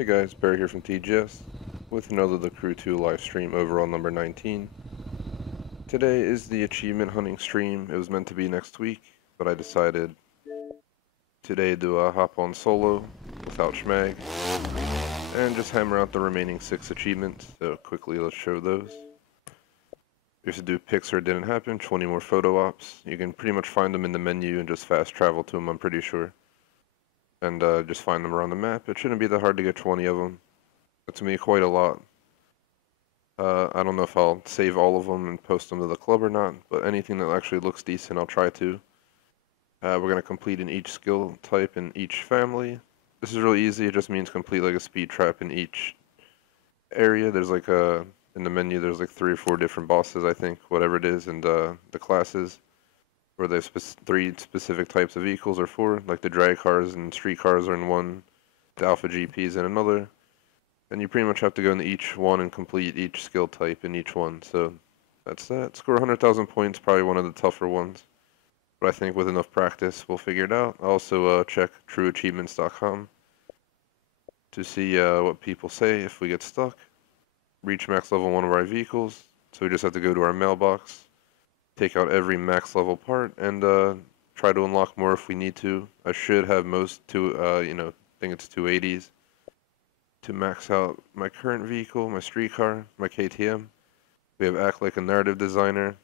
Hey guys, Bear here from TGS with another The Crew 2 live stream overall number 19. Today is the achievement hunting stream. It was meant to be next week, but I decided today to hop on solo without Schmag and just hammer out the remaining 6 achievements. So quickly let's show those. We have to do Pixar Didn't Happen, 20 more photo ops. You can pretty much find them in the menu and just fast travel to them, I'm pretty sure. And just find them around the map. It shouldn't be that hard to get 20 of them. To me, quite a lot. I don't know if I'll save all of them and post them to the club or not, but anything that actually looks decent, I'll try to. We're going to complete in each skill type in each family. This is really easy. It just means complete like a speed trap in each area. There's like in the menu, there's like 3 or 4 different bosses, I think, whatever it is, and the classes, where there's 3 specific types of vehicles or 4, like the drag cars and street cars are in one, the Alpha GPs in another. And you pretty much have to go into each one and complete each skill type in each one. So that's that. Score 100,000 points, probably one of the tougher ones. But I think with enough practice, we'll figure it out. Also check trueachievements.com to see what people say if we get stuck. Reach max level 1 of our vehicles. So we just have to go to our mailbox, take out every max level part, and try to unlock more if we need to. I should have most I think it's 280s. To max out my current vehicle, my streetcar, my KTM. We have Act Like a Narrative Designer.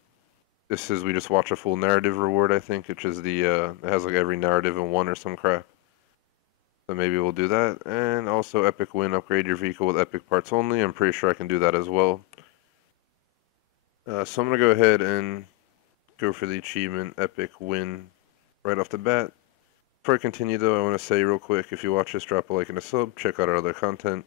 This is, we just watch a full narrative reward, I think, which is the, it has like every narrative in one or some crap. So maybe we'll do that. And also Epic Win, upgrade your vehicle with epic parts only. I'm pretty sure I can do that as well. So I'm going to go ahead and go for the achievement, Epic Win, right off the bat. Before I continue though, I want to say real quick, if you watch this, drop a like and a sub, check out our other content.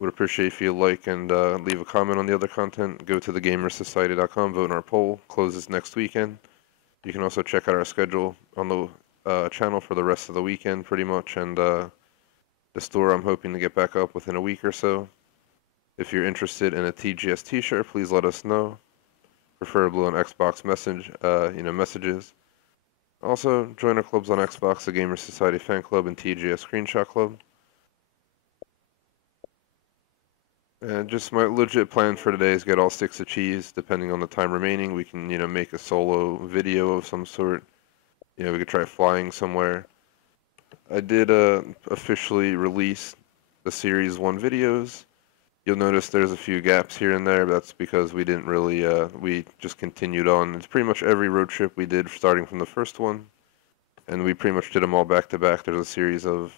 Would appreciate if you like and leave a comment on the other content. Go to thegamersociety.com, vote in our poll, closes next weekend. You can also check out our schedule on the channel for the rest of the weekend pretty much, and the store I'm hoping to get back up within a week or so. If you're interested in a TGS t-shirt, please let us know, preferably on Xbox messages. Also, join our clubs on Xbox, the Gamer Society Fan Club and TGS Screenshot Club. And just my legit plan for today is get all 6 achieves. Depending on the time remaining, we can, make a solo video of some sort. We could try flying somewhere. I did officially release the Series 1 videos. You'll notice there's a few gaps here and there, but that's because we didn't really, we just continued on. It's pretty much every road trip we did starting from the first one, and we pretty much did them all back to back. There's a series of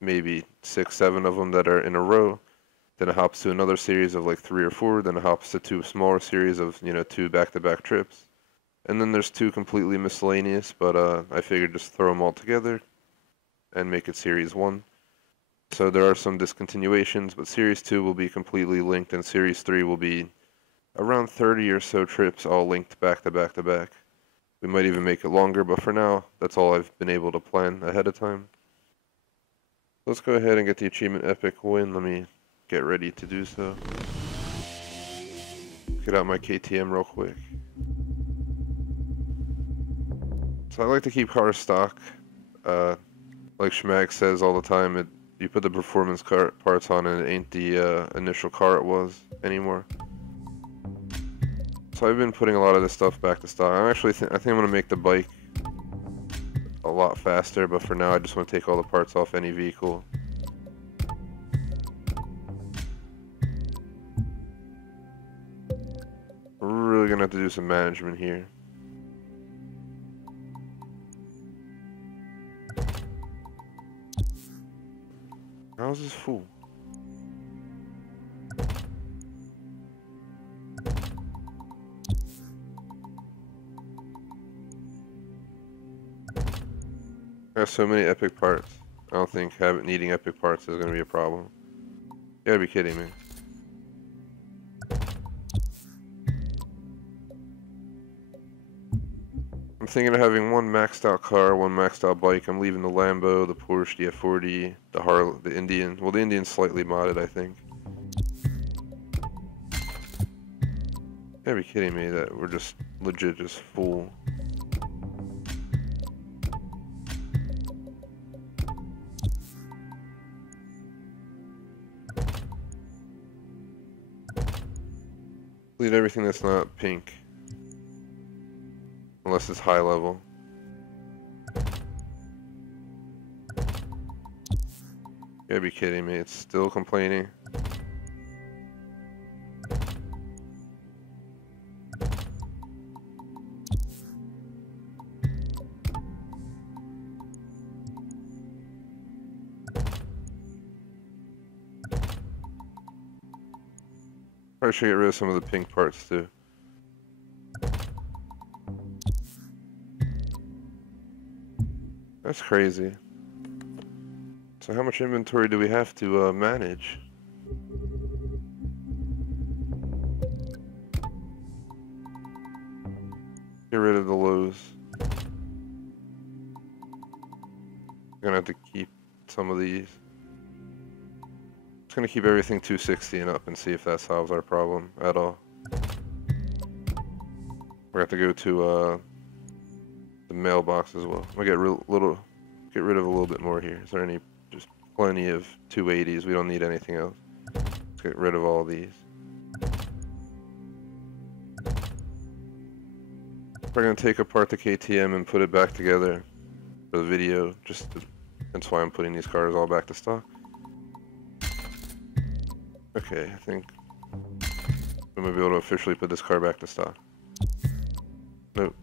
maybe 6, 7 of them that are in a row. Then it hops to another series of like 3 or 4, then it hops to 2 smaller series of, 2 back-to-back trips. And then there's 2 completely miscellaneous, but I figured just throw them all together and make it Series 1. So there are some discontinuations, but Series 2 will be completely linked, and Series 3 will be around 30 or so trips all linked back to back to back. We might even make it longer, but for now, that's all I've been able to plan ahead of time. Let's go ahead and get the achievement Epic Win. Let me get ready to do so. Get out my KTM real quick. So I like to keep cars stock. Like Schmag says all the time, you put the performance parts on and it ain't the initial car it was anymore. So I've been putting a lot of this stuff back to stock. I think I'm going to make the bike a lot faster, but for now I just want to take all the parts off any vehicle. We're really going to have to do some management here. How's this fool? I have so many epic parts. I don't think needing epic parts is going to be a problem. You gotta be kidding me. I'm thinking of having one maxed out car, one maxed out bike. I'm leaving the Lambo, the Porsche, the F40, the Harley, the Indian. Well, the Indian's slightly modded, I think. You gotta be kidding me that we're just legit just full. Delete everything that's not pink. Unless it's high level. You gotta be kidding me, it's still complaining. Probably should get rid of some of the pink parts too. That's crazy. So how much inventory do we have to manage? Get rid of the lows. Gonna have to keep some of these. Just gonna keep everything 260 and up and see if that solves our problem at all. We're gonna have to go to the mailbox as well. I'm gonna get rid of a little bit more here. Is there any? Just plenty of 280s. We don't need anything else. Let's get rid of all these. We're gonna take apart the KTM and put it back together for the video. That's why I'm putting these cars all back to stock. Okay, I think I'm gonna be able to officially put this car back to stock. Nope.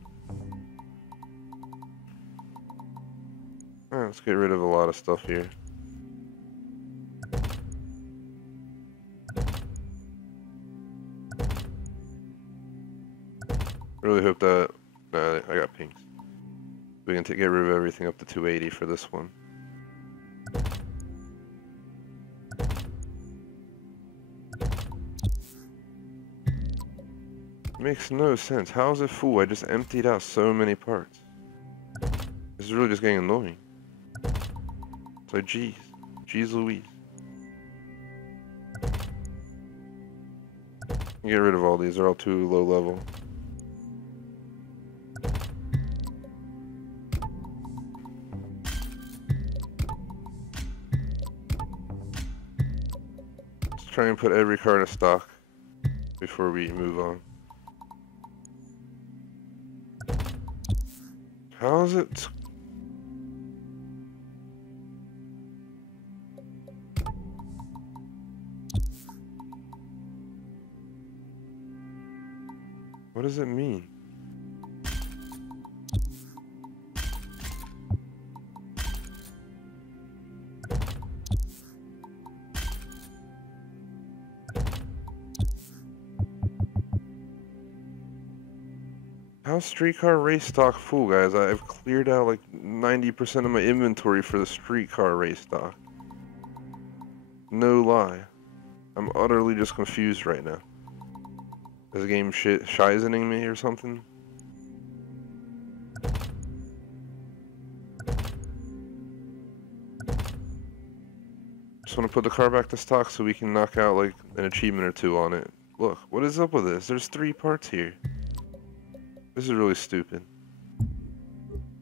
Alright, let's get rid of a lot of stuff here. Really hope that... Nah, I got pinks. We can get rid of everything up to 280 for this one. Makes no sense. How is it full? I just emptied out so many parts. This is really just getting annoying. It's like, geez. Geez Louise. Get rid of all these. They're all too low level. Let's try and put every car to stock before we move on. How is it? What does it mean? How's streetcar race stock full, guys? I've cleared out like 90% of my inventory for the streetcar race stock. No lie. I'm utterly just confused right now. Is the game shizening me or something? Just want to put the car back to stock so we can knock out like an achievement or two on it. Look, what is up with this? There's 3 parts here. This is really stupid.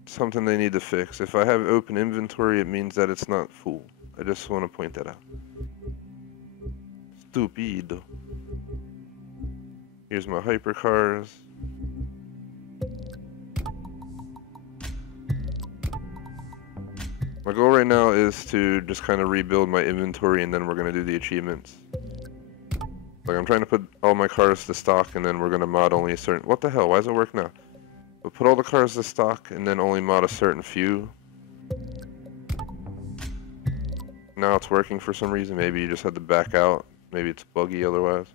Something they need to fix. If I have open inventory, it means that it's not full. I just want to point that out. Stupido. Here's my hypercars. My goal right now is to just kind of rebuild my inventory and then we're going to do the achievements. Like, I'm trying to put all my cars to stock and then we're going to mod only a certain... What the hell? Why does it work now? But put all the cars to stock and then only mod a certain few. Now it's working for some reason. Maybe you just had to back out. Maybe it's buggy otherwise.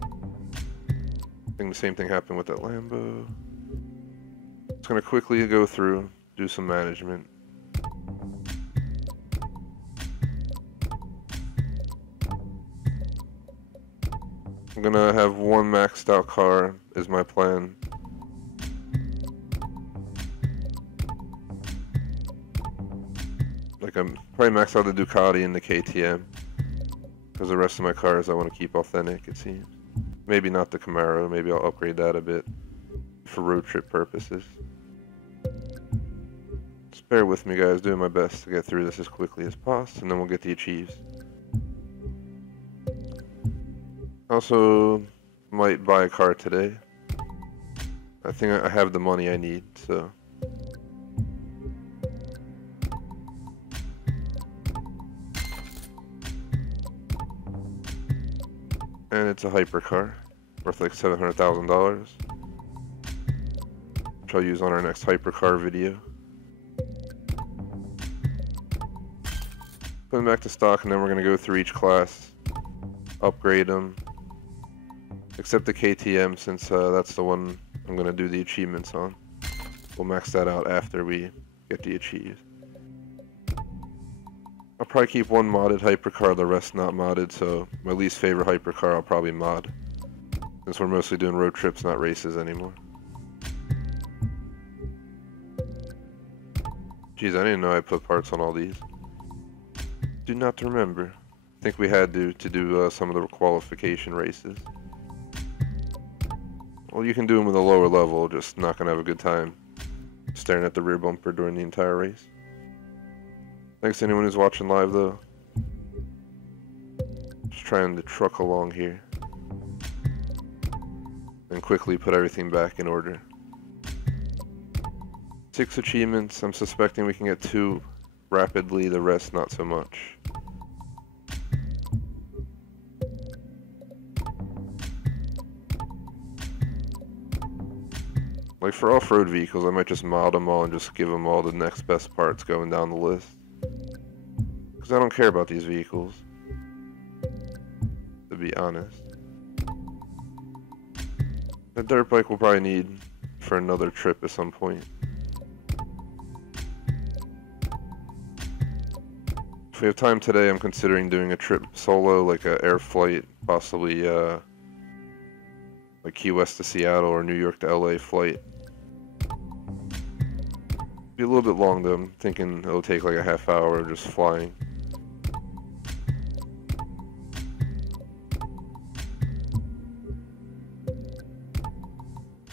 I think the same thing happened with that Lambo. Just going to quickly go through, do some management. I'm gonna have one maxed out car is my plan. Like, I'm probably maxed out the Ducati and the KTM. Because the rest of my cars I want to keep authentic, it seems. Maybe not the Camaro, maybe I'll upgrade that a bit for road trip purposes. Just bear with me, guys, doing my best to get through this as quickly as possible, and then we'll get the achieves. Also, might buy a car today. I think I have the money I need, so. And it's a hypercar, worth like $700,000, which I'll use on our next hypercar video. Put them back to stock, and then we're going to go through each class, upgrade them, except the KTM, since that's the one I'm going to do the achievements on. We'll max that out after we get the achieves. I'll probably keep one modded hypercar, the rest not modded, so my least favorite hypercar I'll probably mod, since we're mostly doing road trips, not races anymore. Geez, I didn't know I put parts on all these. Do not remember. I think we had to do some of the qualification races. Well, you can do them with a lower level, just not gonna have a good time staring at the rear bumper during the entire race. Thanks to anyone who's watching live though. Just trying to truck along here. And quickly put everything back in order. 6 achievements. I'm suspecting we can get 2 rapidly, the rest not so much. Like for off-road vehicles, I might just mod them all and just give them all the next best parts going down the list. Because I don't care about these vehicles, to be honest. The dirt bike we'll probably need for another trip at some point. If we have time today, I'm considering doing a trip solo, like an air flight, possibly like Key West to Seattle or New York to LA flight. Be a little bit long though. I'm thinking it'll take like a half hour of just flying.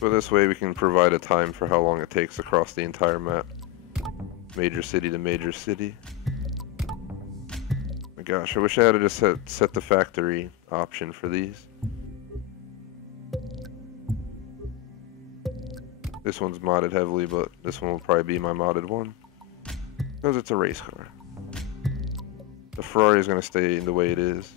But this way we can provide a time for how long it takes across the entire map. Major city to major city. My gosh, I wish I had just set the factory option for these. This one's modded heavily, but this one will probably be my modded one. Because it's a race car. The Ferrari is going to stay the way it is.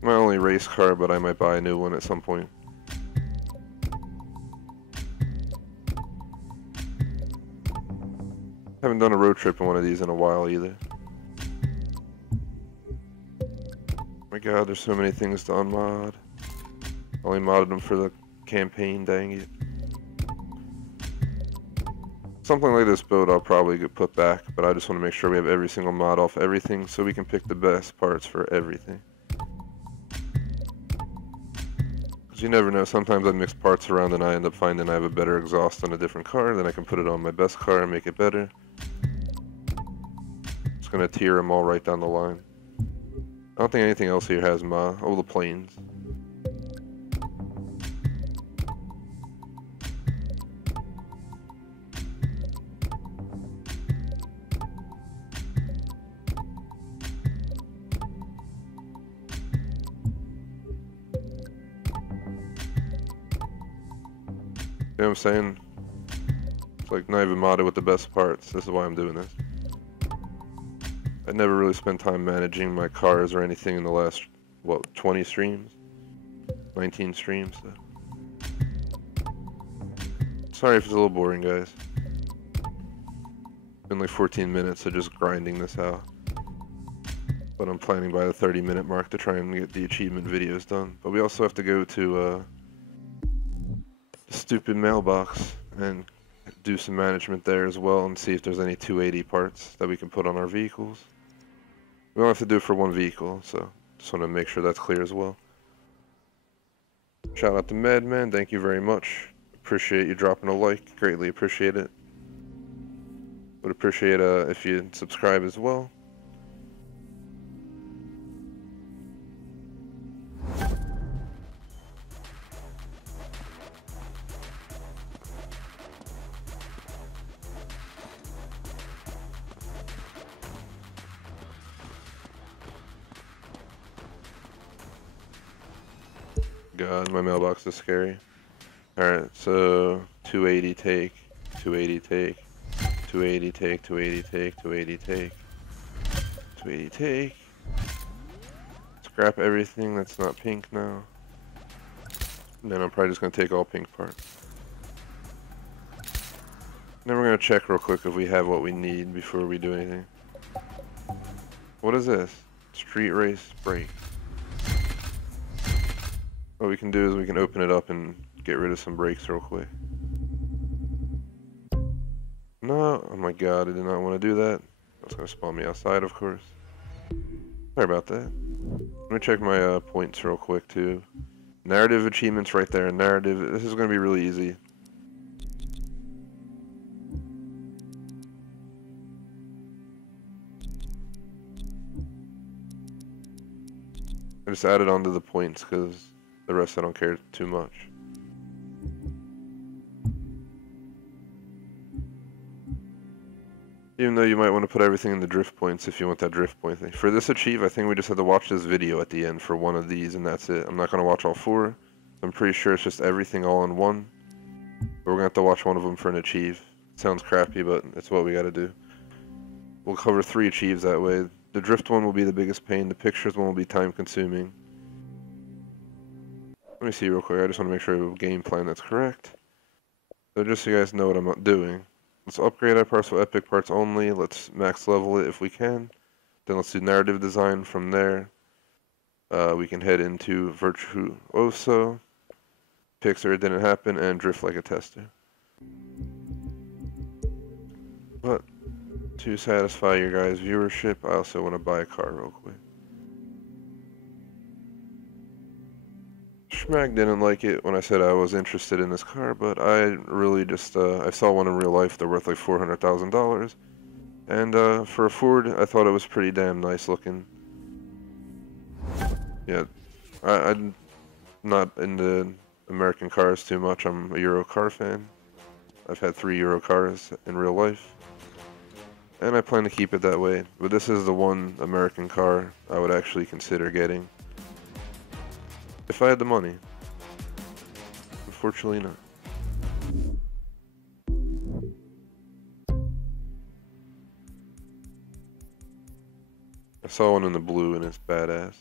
My only race car, but I might buy a new one at some point. Haven't done a road trip in one of these in a while either. My god, there's so many things to unmod. Only modded them for the campaign, dang it. Something like this boat I'll probably get put back, but I just want to make sure we have every single mod off everything so we can pick the best parts for everything. Because you never know, sometimes I mix parts around and I end up finding I have a better exhaust on a different car, then I can put it on my best car and make it better. It's going to tier them all right down the line. I don't think anything else here has mod. Oh, the planes. You know what I'm saying? It's like not even modded with the best parts. This is why I'm doing this. I never really spent time managing my cars or anything in the last, what, 20 streams? 19 streams, so. Sorry if it's a little boring, guys. Been like 14 minutes of just grinding this out. But I'm planning by the 30-minute mark to try and get the achievement videos done. But we also have to go to the stupid mailbox and do some management there as well and see if there's any 280 parts that we can put on our vehicles. We don't have to do it for one vehicle, so just want to make sure that's clear as well. Shout out to Madman, thank you very much. Appreciate you dropping a like, greatly appreciate it. Would appreciate if you subscribe as well. God, my mailbox is scary. Alright, so 280 take, 280 take, 280 take, 280 take, 280 take, 280 take. Scrap everything that's not pink now. And then I'm probably just gonna take all pink parts. Then we're gonna check real quick if we have what we need before we do anything. What is this? Street race brake. What we can do is we can open it up and get rid of some brakes real quick. No, oh my god, I did not want to do that. That's gonna spawn me outside, of course. Sorry about that. Let me check my points real quick too. Narrative achievements right there. Narrative. This is gonna be really easy. I just added onto the points because the rest I don't care too much. Even though you might want to put everything in the drift points if you want that drift point thing. For this achieve, I think we just have to watch this video at the end for one of these and that's it. I'm not going to watch all four. I'm pretty sure it's just everything all in one. But we're going to have to watch one of them for an achieve. It sounds crappy, but it's what we got to do. We'll cover 3 achieves that way. The drift one will be the biggest pain. The pictures one will be time consuming. Let me see real quick. I just want to make sure I have a game plan that's correct. So just so you guys know what I'm doing. Let's upgrade our parcel epic parts only. Let's max level it if we can. Then let's do narrative design from there. We can head into virtuoso, Pixar it didn't happen, and drift like a tester. But to satisfy your guys' viewership, I also want to buy a car real quick. Schmack didn't like it when I said I was interested in this car, but I really just, I saw one in real life. They're worth like $400,000. And for a Ford, I thought it was pretty damn nice looking. Yeah, I'm not into American cars too much. I'm a Euro car fan. I've had 3 Euro cars in real life. And I plan to keep it that way. But this is the one American car I would actually consider getting. If I had the money. Unfortunately not. I saw one in the blue and it's badass.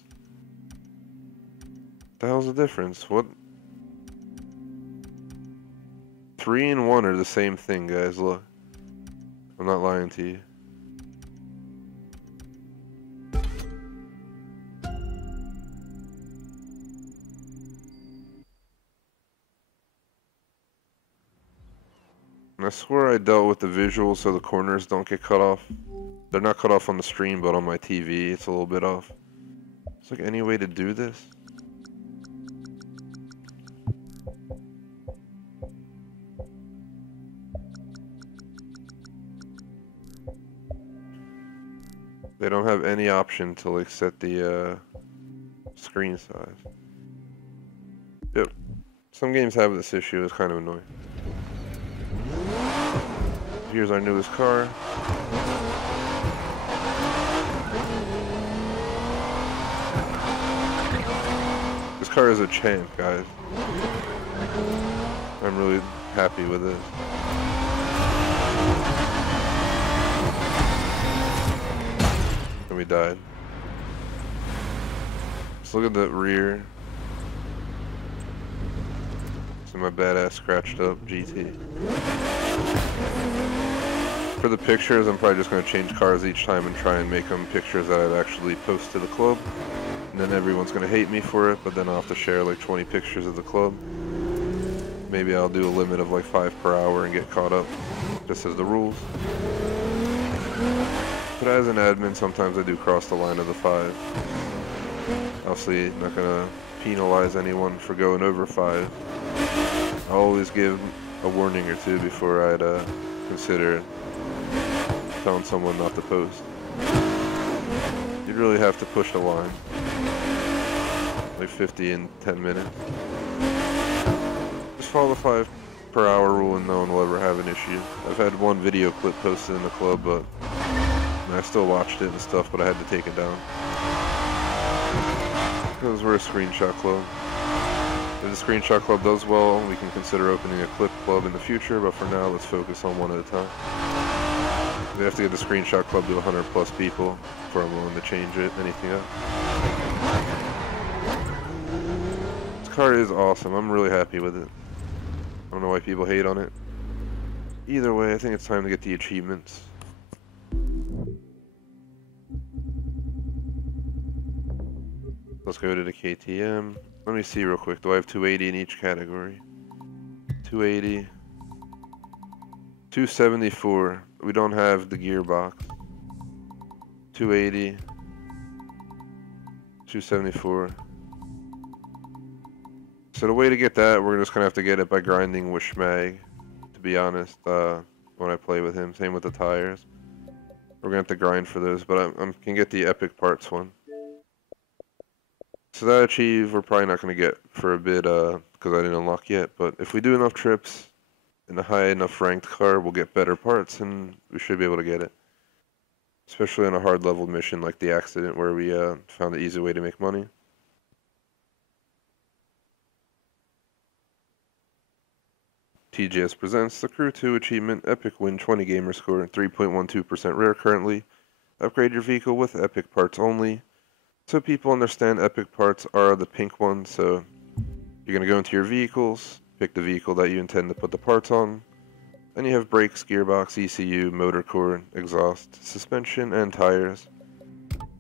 What the hell's the difference? What? 3 and 1 are the same thing, guys. Look. I'm not lying to you. And I swear I dealt with the visuals so the corners don't get cut off. They're not cut off on the stream, but on my TV it's a little bit off. Is there any way to do this? They don't have any option to like set the screen size. Yep. Some games have this issue, it's kind of annoying. Here's our newest car. This car is a champ, guys. I'm really happy with it. And we died. Just look at the rear. See my badass scratched up GT. For the pictures, I'm probably just going to change cars each time and try and make them pictures that I'd actually post to the club. And then everyone's going to hate me for it, but then I'll have to share like 20 pictures of the club. Maybe I'll do a limit of like 5 per hour and get caught up, just as the rules. But as an admin, sometimes I do cross the line of the 5. Obviously, not going to penalize anyone for going over 5. I always give a warning or 2 before I'd consider telling someone not to post. You'd really have to push the line. Like 50 in 10 minutes. Just follow the 5 per hour rule and no one will ever have an issue. I've had one video clip posted in the club, but I still watched it and stuff, but I had to take it down. Because we're a screenshot club. If the Screenshot Club does well, we can consider opening a Clip Club in the future, but for now, let's focus on one at a time. We have to get the Screenshot Club to 100 plus people before I'm willing to change anything up. This car is awesome. I'm really happy with it. I don't know why people hate on it. Either way, I think it's time to get the achievements. Let's go to the KTM. Let me see real quick. Do I have 280 in each category? 280. 274. We don't have the gearbox. 280. 274. So the way to get that, we're just going to have to get it by grinding with Schmag, to be honest, when I play with him. Same with the tires. We're going to have to grind for those, but I can get the epic parts one. So that achieve, we're probably not going to get for a bit, because I didn't unlock yet. But if we do enough trips in a high enough ranked car, we'll get better parts, and we should be able to get it. Especially on a hard level mission like the accident, where we found the easy way to make money. TGS presents the Crew 2 achievement, Epic Win 20 gamer score, 3.12% rare currently. Upgrade your vehicle with epic parts only. So people understand, epic parts are the pink ones, so you're going to go into your vehicles, pick the vehicle that you intend to put the parts on, and you have brakes, gearbox, ECU, motor core, exhaust, suspension, and tires.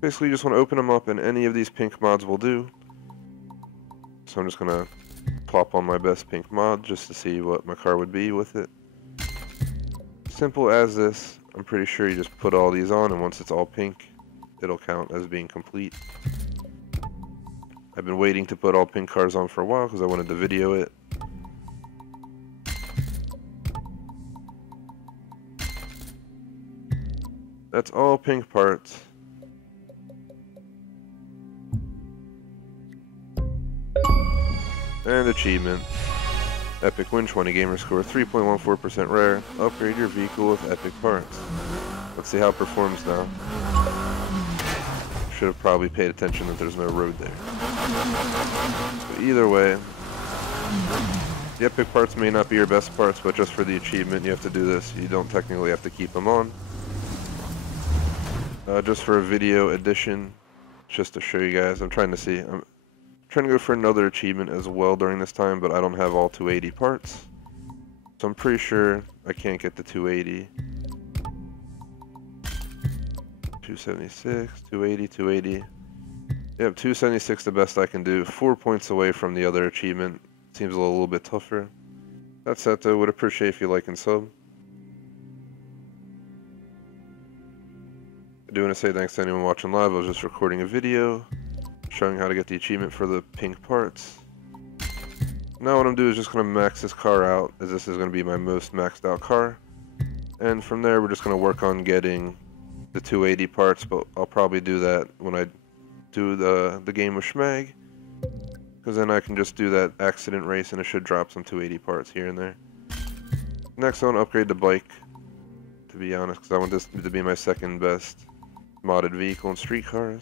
Basically you just want to open them up, and any of these pink mods will do. So I'm just going to plop on my best pink mod just to see what my car would be with it. Simple as this. I'm pretty sure you just put all these on, and once it's all pink, it'll count as being complete. I've been waiting to put all pink cars on for a while because I wanted to video it. That's all pink parts. And achievement. Epic Win 20 gamer score, 3.14% rare. Upgrade your vehicle with epic parts. Let's see how it performs now. Should have probably paid attention that there's no road there. So either way, the epic parts may not be your best parts, but just for the achievement you have to do this. You don't technically have to keep them on. Just for a video edition, just to show you guys. I'm trying to go for another achievement as well during this time, but I don't have all 280 parts. So I'm pretty sure I can't get the 280. 276, 280, 280. Yep, 276 the best I can do. 4 points away from the other achievement. Seems a little bit tougher. That said though, would appreciate if you like and sub. I do want to say thanks to anyone watching live. I was just recording a video showing how to get the achievement for the pink parts. Now what I'm doing is just going to max this car out, as this is going to be my most maxed out car. And from there we're just going to work on getting the 280 parts, but I'll probably do that when I do the game with Schmag, because then I can just do that accident race and it should drop some 280 parts here and there. Next I want to upgrade the bike, to be honest, because I want this to be my second best modded vehicle in street cars.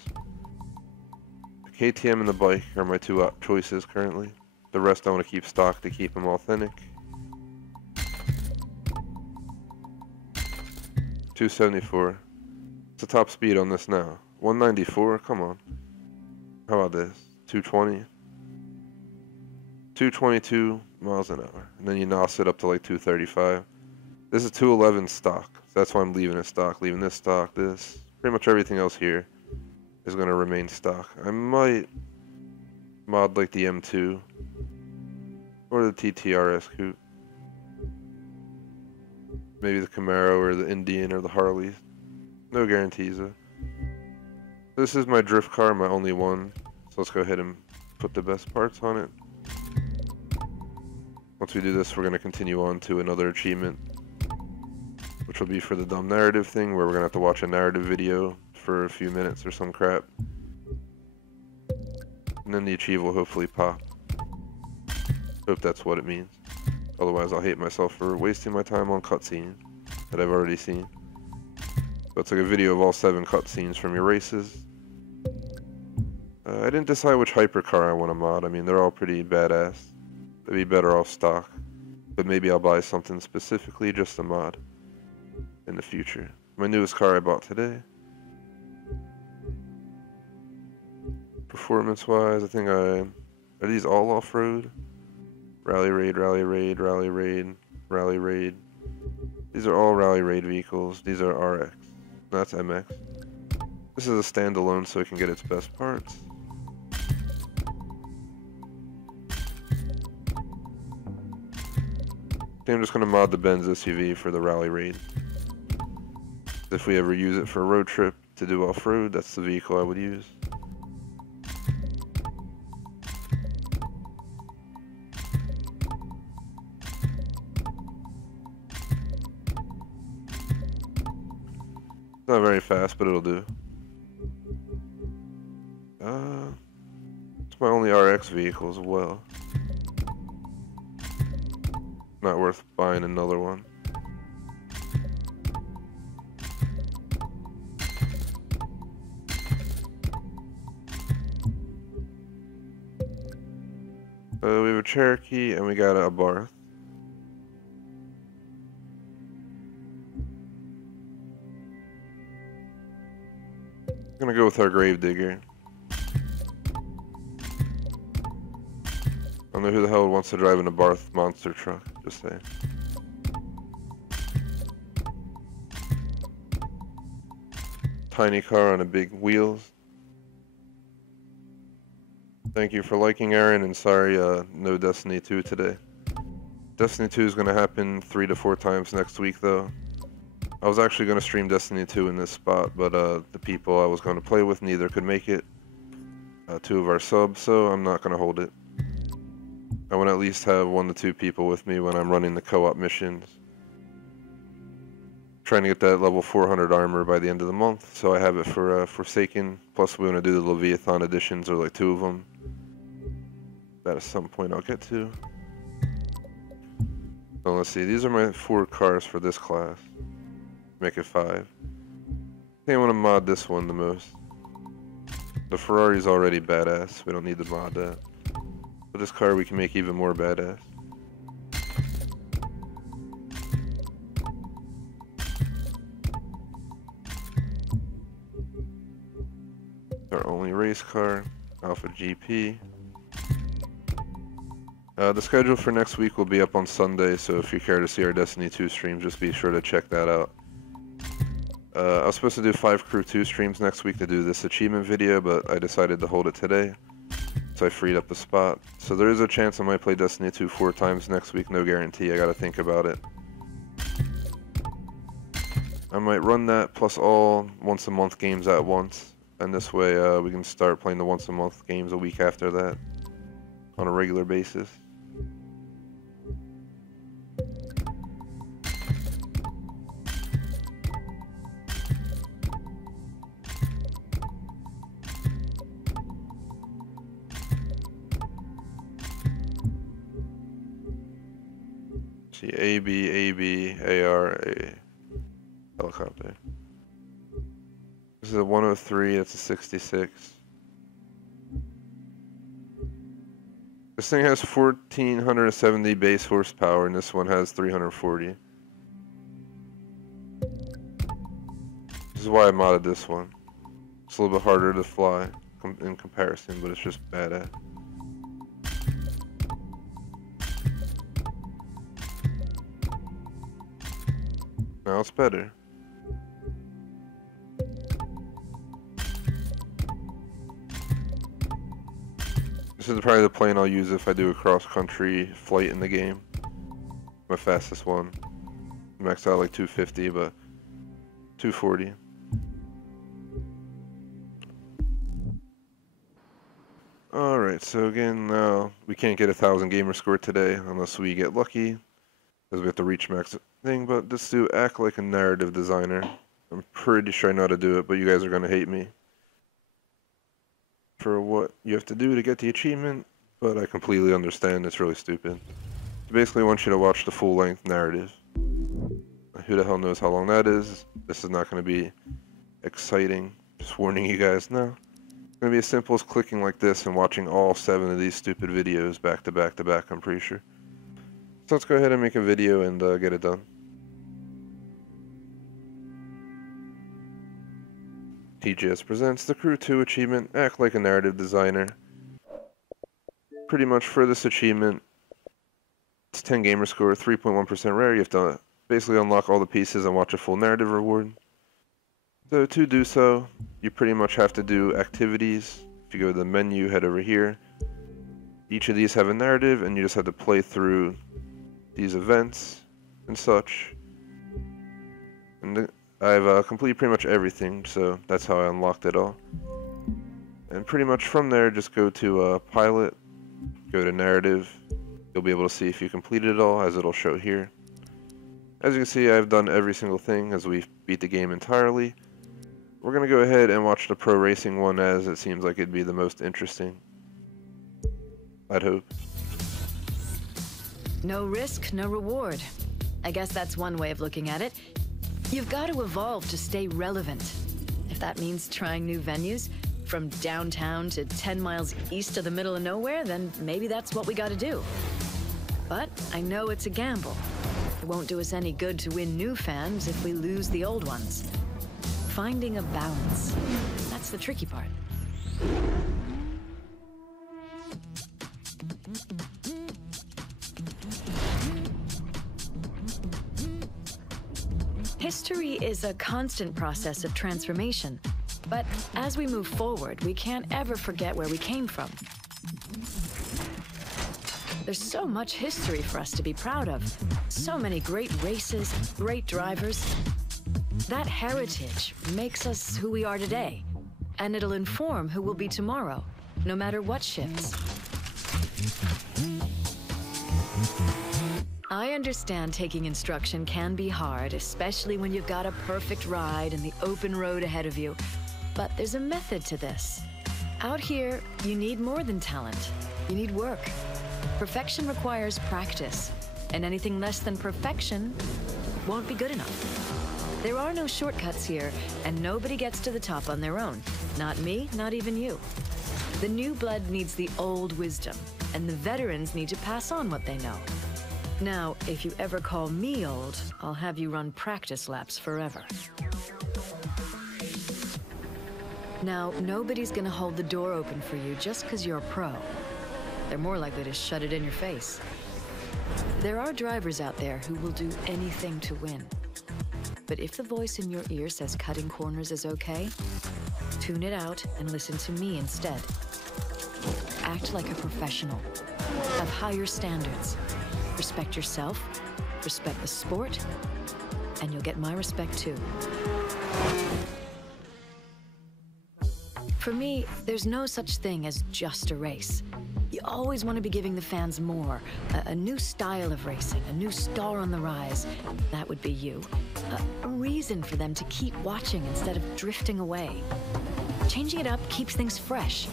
The KTM and the bike are my two choices currently. The rest I want to keep stock to keep them authentic. 274. What's the top speed on this now? 194? Come on. How about this? 220? 222 miles an hour. And then you NOS it up to like 235. This is 211 stock. So that's why I'm leaving it stock. Leaving this stock, this. Pretty much everything else here is going to remain stock. I might mod like the M2 or the TTRS coupe. Maybe the Camaro or the Indian or the Harley. No guarantees though. This is my drift car, my only one. So let's go ahead and put the best parts on it. Once we do this, we're going to continue on to another achievement, which will be for the dumb narrative thing, where we're going to have to watch a narrative video for a few minutes or some crap. And then the achieve will hopefully pop. Hope that's what it means. Otherwise I'll hate myself for wasting my time on cutscenes that I've already seen. So it's like a video of all 7 cutscenes from your races. I didn't decide which hypercar I want to mod. I mean, they're all pretty badass. They'd be better off stock. But maybe I'll buy something specifically just to mod in the future. My newest car I bought today. Performance-wise, I think are these all off-road? Rally Raid, Rally Raid, Rally Raid, Rally Raid. These are all Rally Raid vehicles. These are RX. That's MX. This is a standalone so it can get its best parts. I'm just going to mod the Benz SUV for the Rally Raid. If we ever use it for a road trip to do off-road, that's the vehicle I would use. It's not very fast, but it'll do. It's my only RX vehicle as well. Not worth buying another one. We have a Cherokee and we got a Barth. I'm gonna go with our Gravedigger. I don't know who the hell wants to drive in a Barth monster truck, just saying. Tiny car on a big wheels. Thank you for liking, Aaron, and sorry, no Destiny 2 today. Destiny 2 is going to happen 3 to 4 times next week, though. I was actually going to stream Destiny 2 in this spot, but the people I was going to play with neither could make it. 2 of our subs, so I'm not going to hold it. I want to at least have 1 to 2 people with me when I'm running the co-op missions. Trying to get that level 400 armor by the end of the month, so I have it for Forsaken. Plus, we want to do the Leviathan editions, or like 2 of them. That at some point I'll get to. So let's see, these are my 4 cars for this class. Make it 5. I think I want to mod this one the most. The Ferrari's already badass, we don't need to mod that. But this car we can make even more badass. Our only race car, Alpha GP. The schedule for next week will be up on Sunday, so if you care to see our Destiny 2 streams, just be sure to check that out. I was supposed to do 5 Crew 2 streams next week to do this achievement video, but I decided to hold it today, so I freed up the spot. So there is a chance I might play Destiny 2 4 times next week, no guarantee, I gotta think about it. I might run that plus all once a month games at once, and this way we can start playing the once a month games a week after that on a regular basis. See, AB, AR, A. Helicopter. This is a 103, it's a 66. This thing has 1,470 base horsepower, and this one has 340. This is why I modded this one. It's a little bit harder to fly in comparison, but it's just badass. Now it's better. This is probably the plane I'll use if I do a cross-country flight in the game. My fastest one. Maxed out like 250, but 240. Alright, so again, now we can't get 1,000 gamer score today unless we get lucky, because we have to reach max thing, but just to act like a narrative designer. I'm pretty sure I know how to do it, but you guys are going to hate me for what you have to do to get the achievement, but I completely understand. It's really stupid. Basically, I want you to watch the full-length narrative. Who the hell knows how long that is? This is not going to be exciting. Just warning you guys now. It's gonna be as simple as clicking like this and watching all 7 of these stupid videos back to back to back, I'm pretty sure. So let's go ahead and make a video and get it done. TGS presents the Crew 2 achievement, Act Like a Narrative Designer. Pretty much for this achievement, it's 10 gamer score, 3.1% rare. You have to basically unlock all the pieces and watch a full narrative reward. So to do so, you pretty much have to do activities. If you go to the menu, head over here. Each of these have a narrative, and you just have to play through these events and such. And I've completed pretty much everything, so that's how I unlocked it all. And pretty much from there, just go to Pilot, go to Narrative. You'll be able to see if you completed it all, as it'll show here. As you can see, I've done every single thing as we beat the game entirely. We're going to go ahead and watch the pro racing one, as it seems like it'd be the most interesting. I'd hope. No risk, no reward. I guess that's one way of looking at it. You've got to evolve to stay relevant. If that means trying new venues, from downtown to 10 miles east of the middle of nowhere, then maybe that's what we gotta do. But I know it's a gamble. It won't do us any good to win new fans if we lose the old ones. Finding a balance. That's the tricky part. History is a constant process of transformation, but as we move forward, we can't ever forget where we came from. There's so much history for us to be proud of. So many great races, great drivers. That heritage makes us who we are today, and it'll inform who we'll be tomorrow, no matter what shifts. I understand taking instruction can be hard, especially when you've got a perfect ride and the open road ahead of you. But there's a method to this. Out here, you need more than talent. You need work. Perfection requires practice, and anything less than perfection won't be good enough. There are no shortcuts here, and nobody gets to the top on their own. Not me, not even you. The new blood needs the old wisdom, and the veterans need to pass on what they know. Now, if you ever call me old, I'll have you run practice laps forever. Now, nobody's gonna hold the door open for you just because you're a pro. They're more likely to shut it in your face. There are drivers out there who will do anything to win. But if the voice in your ear says cutting corners is okay, tune it out and listen to me instead. Act like a professional. Have higher standards. Respect yourself, respect the sport, and you'll get my respect too. For me, there's no such thing as just a race. You always want to be giving the fans more. A new style of racing, a new star on the rise. That would be you. A reason for them to keep watching instead of drifting away. Changing it up keeps things fresh.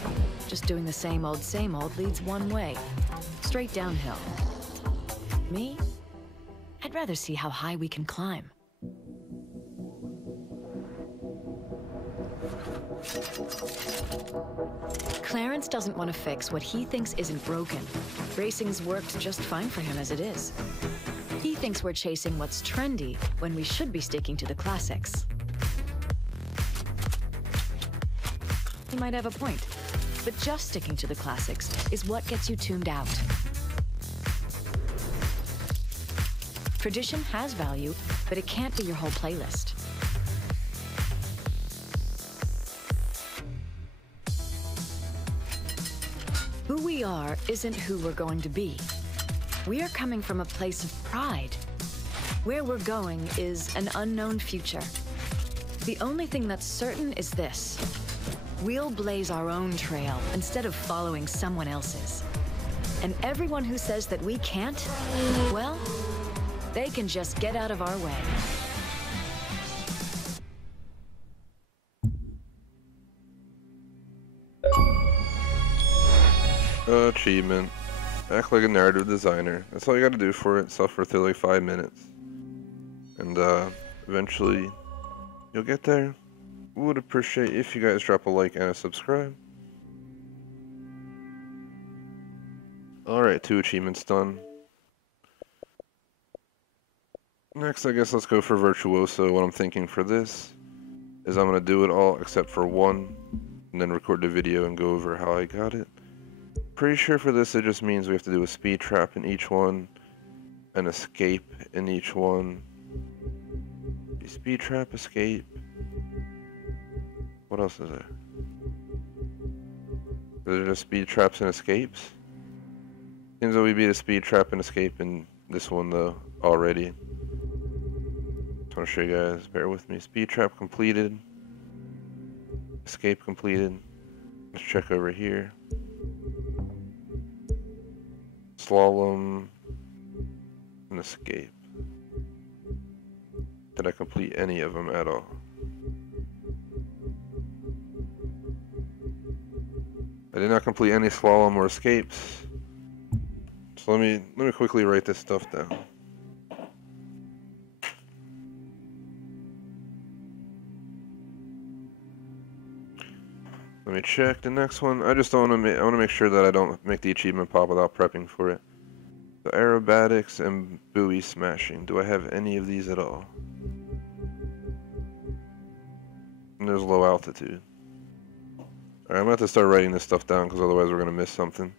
Just doing the same old leads one way. Straight downhill. Me? I'd rather see how high we can climb. Clarence doesn't want to fix what he thinks isn't broken. Racing's worked just fine for him as it is. He thinks we're chasing what's trendy when we should be sticking to the classics. He might have a point, but just sticking to the classics is what gets you tuned out. Tradition has value, but it can't be your whole playlist. Who we are isn't who we're going to be. We are coming from a place of pride. Where we're going is an unknown future. The only thing that's certain is this. We'll blaze our own trail instead of following someone else's. And everyone who says that we can't, well, they can just get out of our way. Achievement. Act like a narrative designer. That's all you gotta do for it. Suffer through like 5 minutes. And eventually you'll get there. Would appreciate if you guys drop a like and a subscribe. Alright, 2 achievements done. Next, I guess let's go for Virtuoso. What I'm thinking for this is I'm going to do it all except for one, and then record the video and go over how I got it. Pretty sure for this it just means we have to do a speed trap in each one, an escape in each one. Speed trap, escape. What else is there? Are there just speed traps and escapes? Seems that we beat a speed trap and escape in this one though, already. Just want to show you guys, bear with me. Speed trap completed. Escape completed. Let's check over here. Slalom and escape. Did I complete any of them at all? I did not complete any slalom or escapes. So let me quickly write this stuff down. Let me check the next one. I just don't want to. I want to make sure that I don't make the achievement pop without prepping for it. So aerobatics and buoy smashing. Do I have any of these at all? And there's low altitude. Alright, I'm going to have to start writing this stuff down because otherwise we're going to miss something.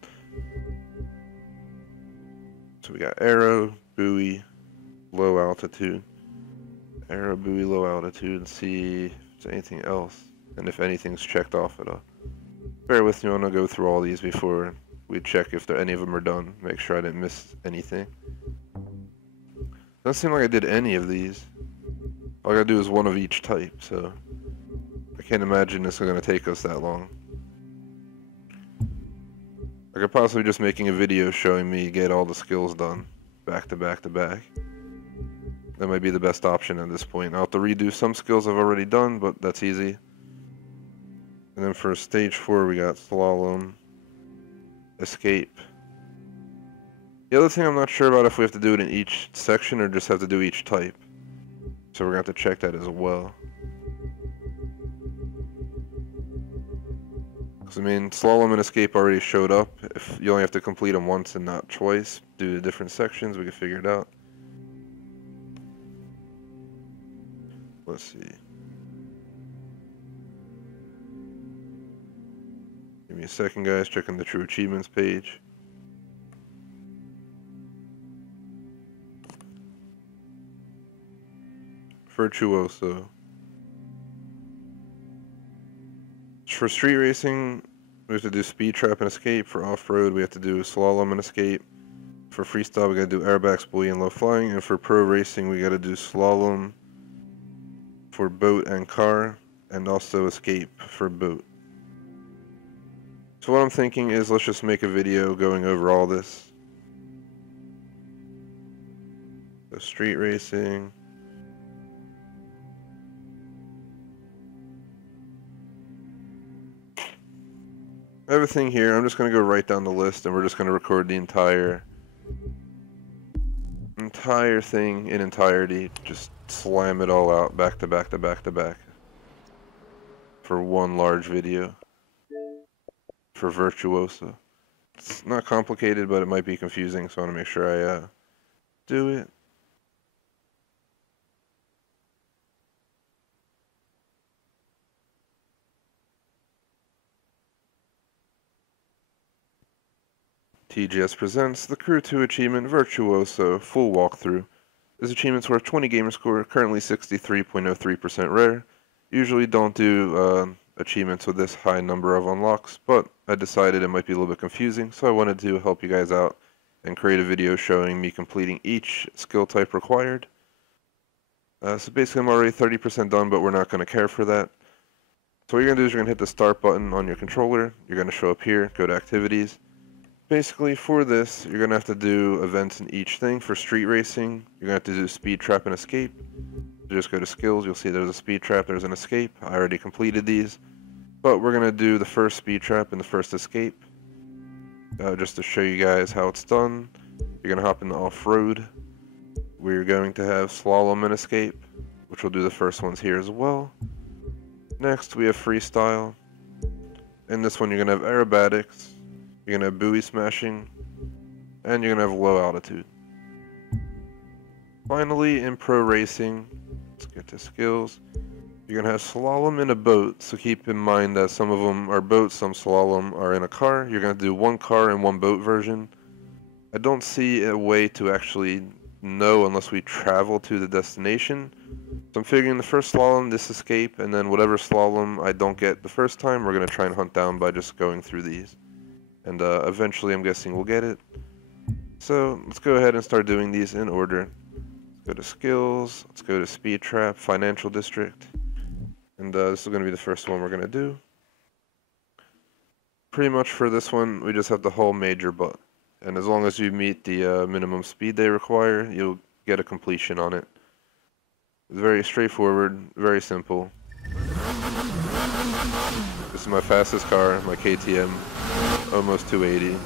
So we got aero, buoy, low altitude. Aero, buoy, low altitude. And see if there's anything else. And if anything's checked off at all. Bear with me, I'm going to go through all these before we check if any of them are done. Make sure I didn't miss anything. Doesn't seem like I did any of these. All I gotta do is one of each type, so I can't imagine this is going to take us that long. I could possibly just making a video showing me get all the skills done back to back to back. That might be the best option at this point. I'll have to redo some skills I've already done, but that's easy. And then for stage 4 we got slalom, escape. The other thing I'm not sure about if we have to do it in each section or just have to do each type. So we're going to have to check that as well. Because I mean, slalom and escape already showed up. If you only have to complete them once and not twice, do the different sections, we can figure it out. Let's see. Give me a second, guys. Checking the true achievements page. Virtuoso. For street racing, we have to do speed trap and escape. For off-road, we have to do slalom and escape. For freestyle, we gotta do airbags, buoy, and low flying. And for pro racing, we gotta do slalom for boat and car, and also escape for boat. So what I'm thinking is let's just make a video going over all this. So street racing. Everything here, I'm just going to go right down the list and we're just going to record the entire thing in entirety. Just slam it all out back to back to back to back for one large video for Virtuoso. It's not complicated, but it might be confusing, so I want to make sure I do it. TGS presents the Crew 2 achievement Virtuoso full walkthrough. This achievement's worth 20 gamer score, currently 63.03% rare. Usually don't do achievements with this high number of unlocks, but I decided it might be a little bit confusing, so I wanted to help you guys out and create a video showing me completing each skill type required. So basically I'm already 30% done, but we're not going to care for that. So what you're going to do is you're going to hit the start button on your controller. You're going to show up here, go to activities. Basically, for this, you're going to have to do events in each thing. For street racing, you're going to have to do speed trap and escape. So just go to skills, you'll see there's a speed trap, there's an escape. I already completed these. But we're going to do the first speed trap and the first escape. Just to show you guys how it's done. You're going to hop into off-road. We're going to have slalom and escape, which we'll do the first ones here as well. Next, we have freestyle. In this one, you're going to have aerobatics. You're going to have buoy smashing, and you're gonna have low altitude. Finally, in pro racing, let's get to skills. You're gonna have slalom in a boat, so keep in mind that some of them are boats, some slalom are in a car. You're gonna do one car and one boat version. I don't see a way to actually know unless we travel to the destination. So I'm figuring the first slalom, this escape, and then whatever slalom I don't get the first time, we're gonna try and hunt down by just going through these. And eventually I'm guessing we'll get it. So let's go ahead and start doing these in order. Let's go to skills, let's go to speed trap, financial district. And this is going to be the first one we're going to do. Pretty much for this one, we just have the whole major butt. And as long as you meet the minimum speed they require, you'll get a completion on it. It's very straightforward, very simple. This is my fastest car, my KTM, almost 280.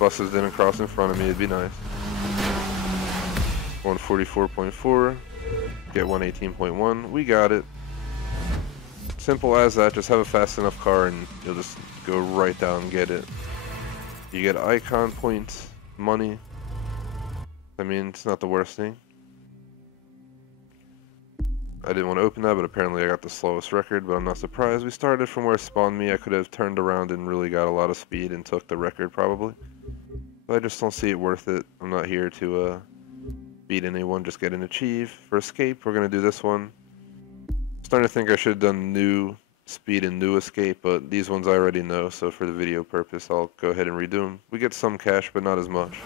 Buses didn't cross in front of me, it'd be nice. 144.4. Get 118.1. We got it. Simple as that. Just have a fast enough car and you'll just go right down and get it. You get icon points, money. I mean, it's not the worst thing. I didn't want to open that, but apparently I got the slowest record, but I'm not surprised. We started from where it spawned me. I could have turned around and really got a lot of speed and took the record probably. But I just don't see it worth it. I'm not here to beat anyone, just get an achieve. For escape, we're going to do this one. Starting to think I should have done new speed and new escape, but these ones I already know, so for the video purpose, I'll go ahead and redo them. We get some cash, but not as much.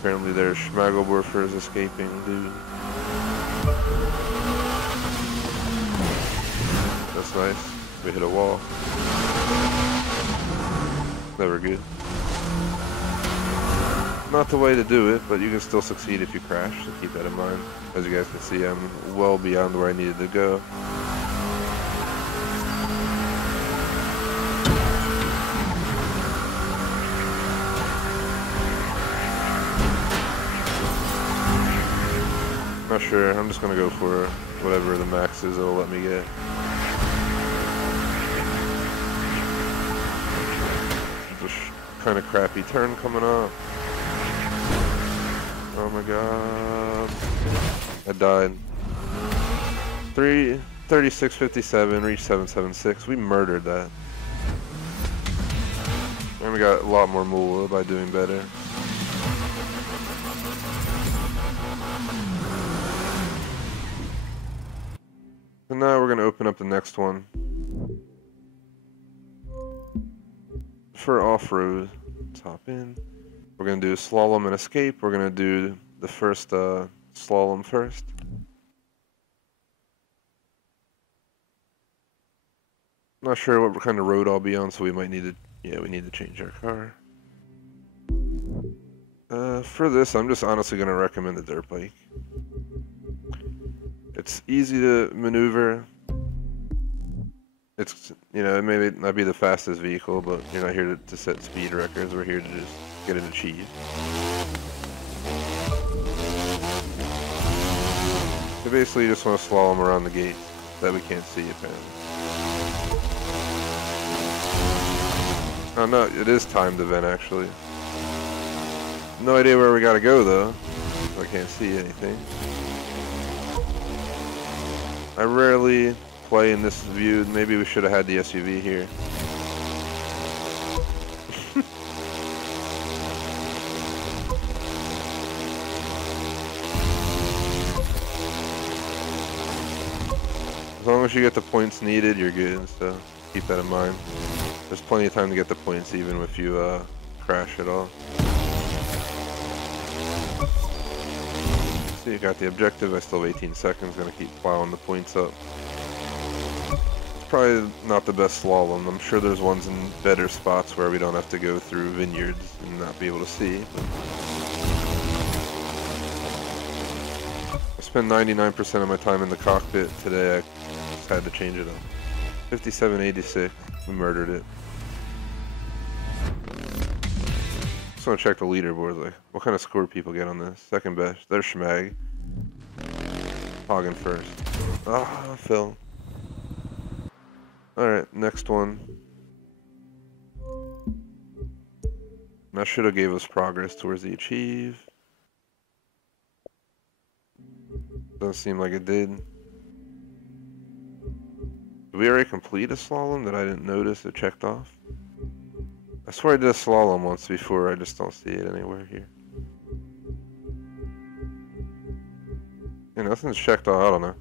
Apparently there's Schmagelborfers escaping, dude. That's nice. We hit a wall. Never good. Not the way to do it, but you can still succeed if you crash, so keep that in mind. As you guys can see, I'm well beyond where I needed to go. Not sure, I'm just gonna go for whatever the max is it'll let me get. Just kind of crappy turn coming up. Oh my god. I died. 36.57, reached 7.76. We murdered that. And we got a lot more moolah by doing better. And now we're going to open up the next one. For off-road, let's hop in. We're going to do slalom and escape. We're going to do the first slalom first. Not sure what kind of road I'll be on, so we might need to, we need to change our car. For this, I'm just honestly going to recommend the dirt bike. It's easy to maneuver. It's, it may not be the fastest vehicle, but you're not here to set speed records. We're here to just get it achieved. So basically you just want to slalom around the gate that we can't see apparently. Oh no, it is timed event actually. No idea where we gotta go though. I can't see anything. I rarely play in this view. Maybe we should have had the SUV here. As long as you get the points needed, you're good, so keep that in mind. There's plenty of time to get the points even if you crash at all. So you got the objective, I still have 18 seconds, gonna keep plowing the points up. It's probably not the best slalom. I'm sure there's ones in better spots where we don't have to go through vineyards and not be able to see. I spent 99% of my time in the cockpit today. I just had to change it up. 57.86, we murdered it. Just want to check the leaderboard, like, what kind of score people get on this? Second best, there's Schmag. Hagen first. Ah, Phil. Alright, next one. That should have gave us progress towards the achieve. Doesn't seem like it did. Did we already complete a slalom that I didn't notice it checked off? I swear I did a slalom once before, I just don't see it anywhere here. Yeah, nothing's checked off, I don't know.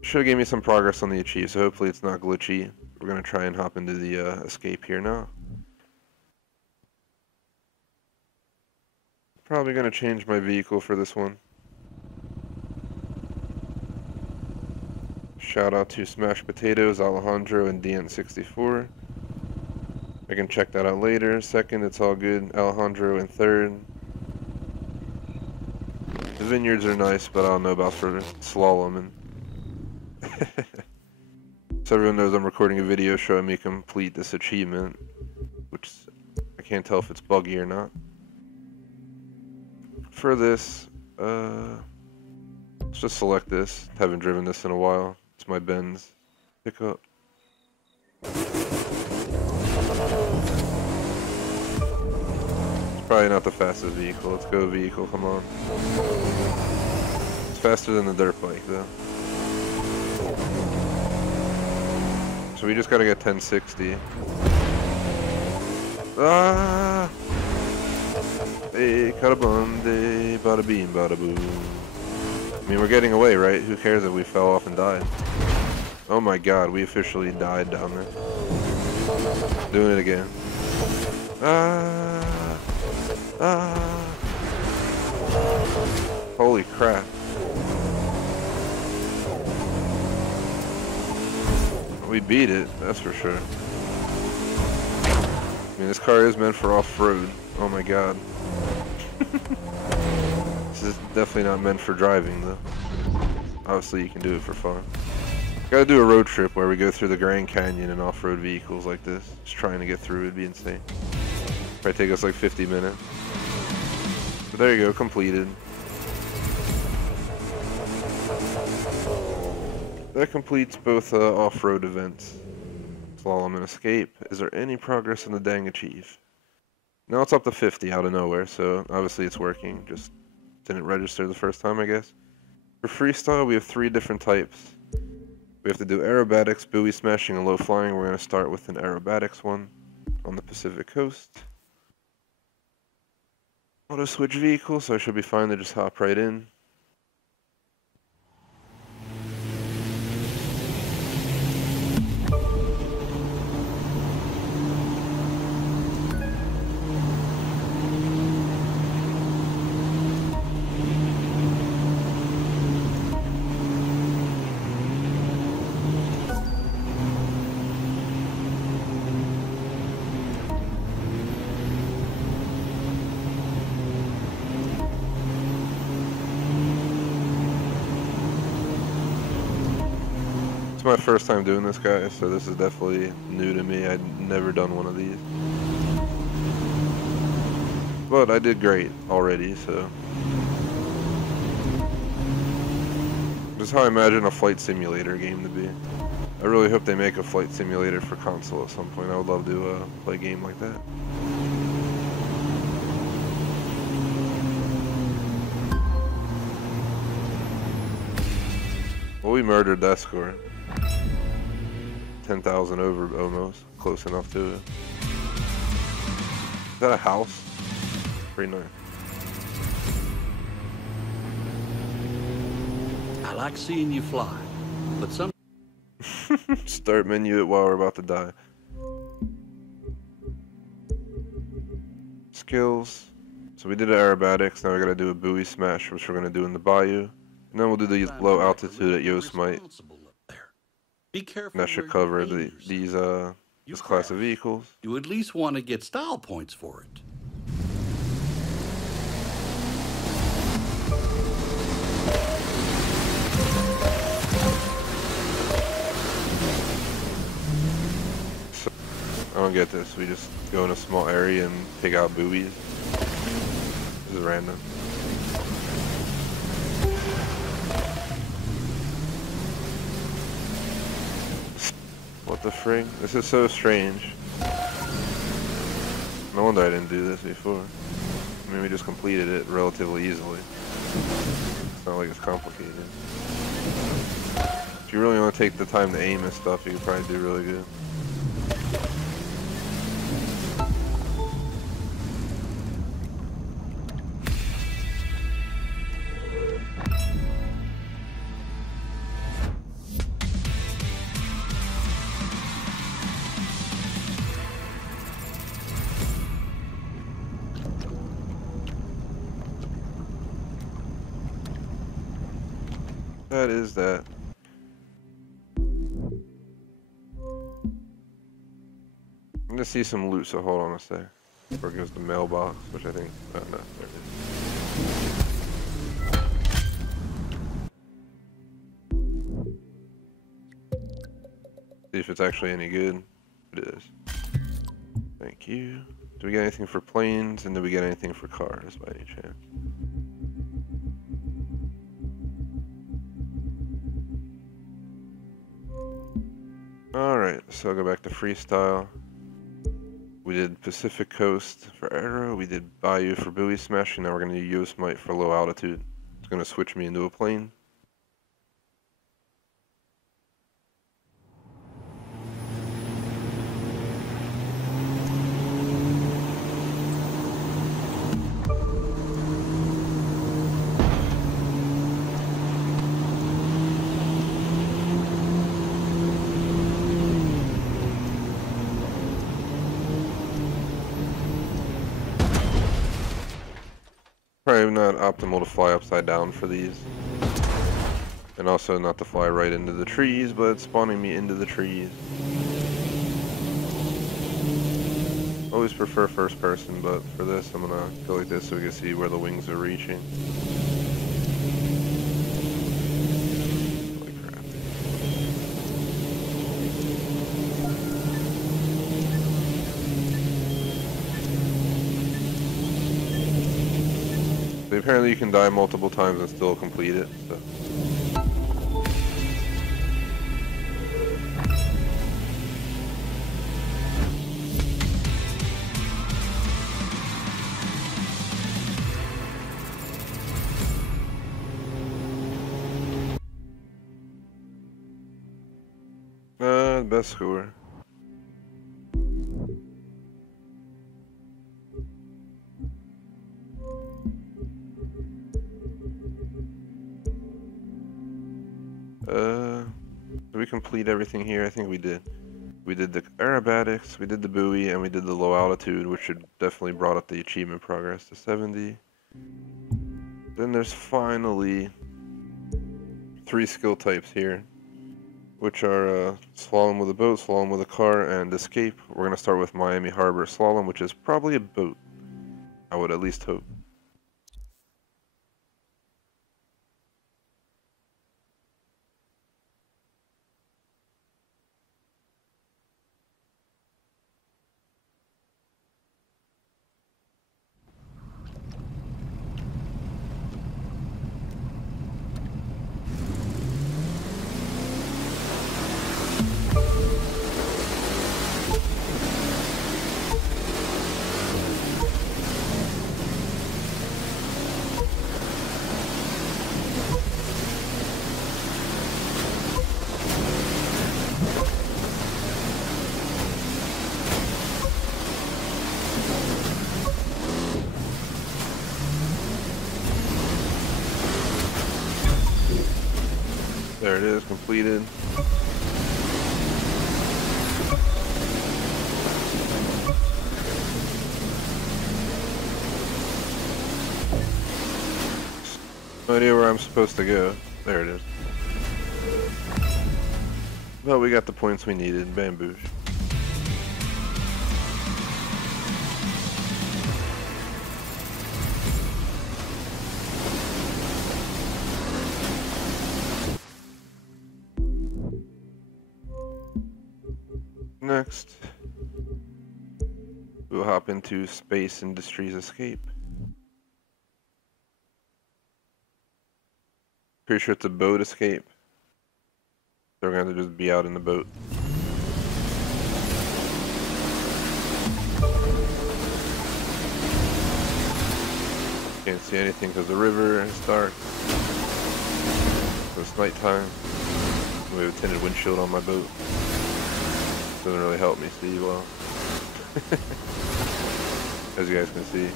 Should have gave me some progress on the achieve, so hopefully it's not glitchy. We're gonna try and hop into the escape here now. Probably gonna change my vehicle for this one. Shout out to Smashed Potatoes, Alejandro, and DN64. I can check that out later. Second, it's all good. Alejandro in third. The vineyards are nice, but I don't know about for slaloming. So everyone knows I'm recording a video showing me complete this achievement, which I can't tell if it's buggy or not. For this, let's just select this. Haven't driven this in a while. It's my Benz pickup. It's probably not the fastest vehicle. Let's go vehicle, come on. It's faster than the dirt bike though. So we just gotta get 1060. Ah! Hey, carabande, bada beam, bada boom. I mean, we're getting away, right? Who cares if we fell off and died? Oh my god, we officially died down there. Doing it again. Ah! Ah! Holy crap. We beat it, that's for sure. I mean, this car is meant for off-road. Oh my god. This is definitely not meant for driving, though. Obviously, you can do it for fun. Gotta do a road trip where we go through the Grand Canyon in off-road vehicles like this. Just trying to get through would be insane. Probably take us like 50 minutes. But there you go, completed. That completes both off-road events. Slalom and escape. Is there any progress in the dang achieve? Now it's up to 50 out of nowhere, so obviously it's working. Just didn't register the first time, I guess. For freestyle, we have 3 different types. We have to do aerobatics, buoy smashing, and low flying. We're going to start with an aerobatics one on the Pacific coast. Auto switch vehicle, so I should be fine to just hop right in. It's my first time doing this, guys, so this is definitely new to me. I'd never done one of these. But I did great already, so. This is how I imagine a flight simulator game to be. I really hope they make a flight simulator for console at some point. I would love to play a game like that. Well, we murdered that score. 10,000 over almost. Close enough to it. Is that a house? Pretty nice. I like seeing you fly, but some... Start menu it while we're about to die. Skills. So we did aerobatics, now we gotta do a buoy smash, which we're gonna do in the bayou. And then we'll do the low altitude at Yosemite. Be careful. And that should cover this class of vehicles. You at least want to get style points for it. So, I don't get this. We just go in a small area and pick out buoys. This is random. What the frig? This is so strange. No wonder I didn't do this before. I mean, we just completed it relatively easily. It's not like it's complicated. If you really want to take the time to aim and stuff, you could probably do really good. That is that. I'm gonna see some loot, so hold on a sec. Before it goes to mailbox, which I think, no, there it is. See if it's actually any good. It is. Thank you. Do we get anything for planes, and do we get anything for cars by any chance? Alright, so I'll go back to freestyle. We did Pacific Coast for aero, we did Bayou for buoy smashing, now we're going to do Yosemite for low altitude. It's going to switch me into a plane. Probably not optimal to fly upside down for these. And also not to fly right into the trees, but it's spawning me into the trees. Always prefer first person, but for this I'm gonna go like this so we can see where the wings are reaching. Holy crap. So apparently you can die multiple times and still complete it, so. Best score. Did we complete everything here? I think we did. We did the aerobatics, we did the buoy, and we did the low altitude, which should definitely brought up the achievement progress to 70. Then there's finally 3 skill types here, which are slalom with a boat, slalom with a car, and escape. We're going to start with Miami Harbor slalom, which is probably a boat. I would at least hope. There it is, completed. No idea where I'm supposed to go. There it is. Well, we got the points we needed. Bamboosh. Next, we'll hop into Space Industries Escape. Pretty sure it's a boat escape. So we're going to just be out in the boat. Can't see anything because the river is dark. So it's nighttime. We have a tinted windshield on my boat. Doesn't really help me see well. As you guys can see.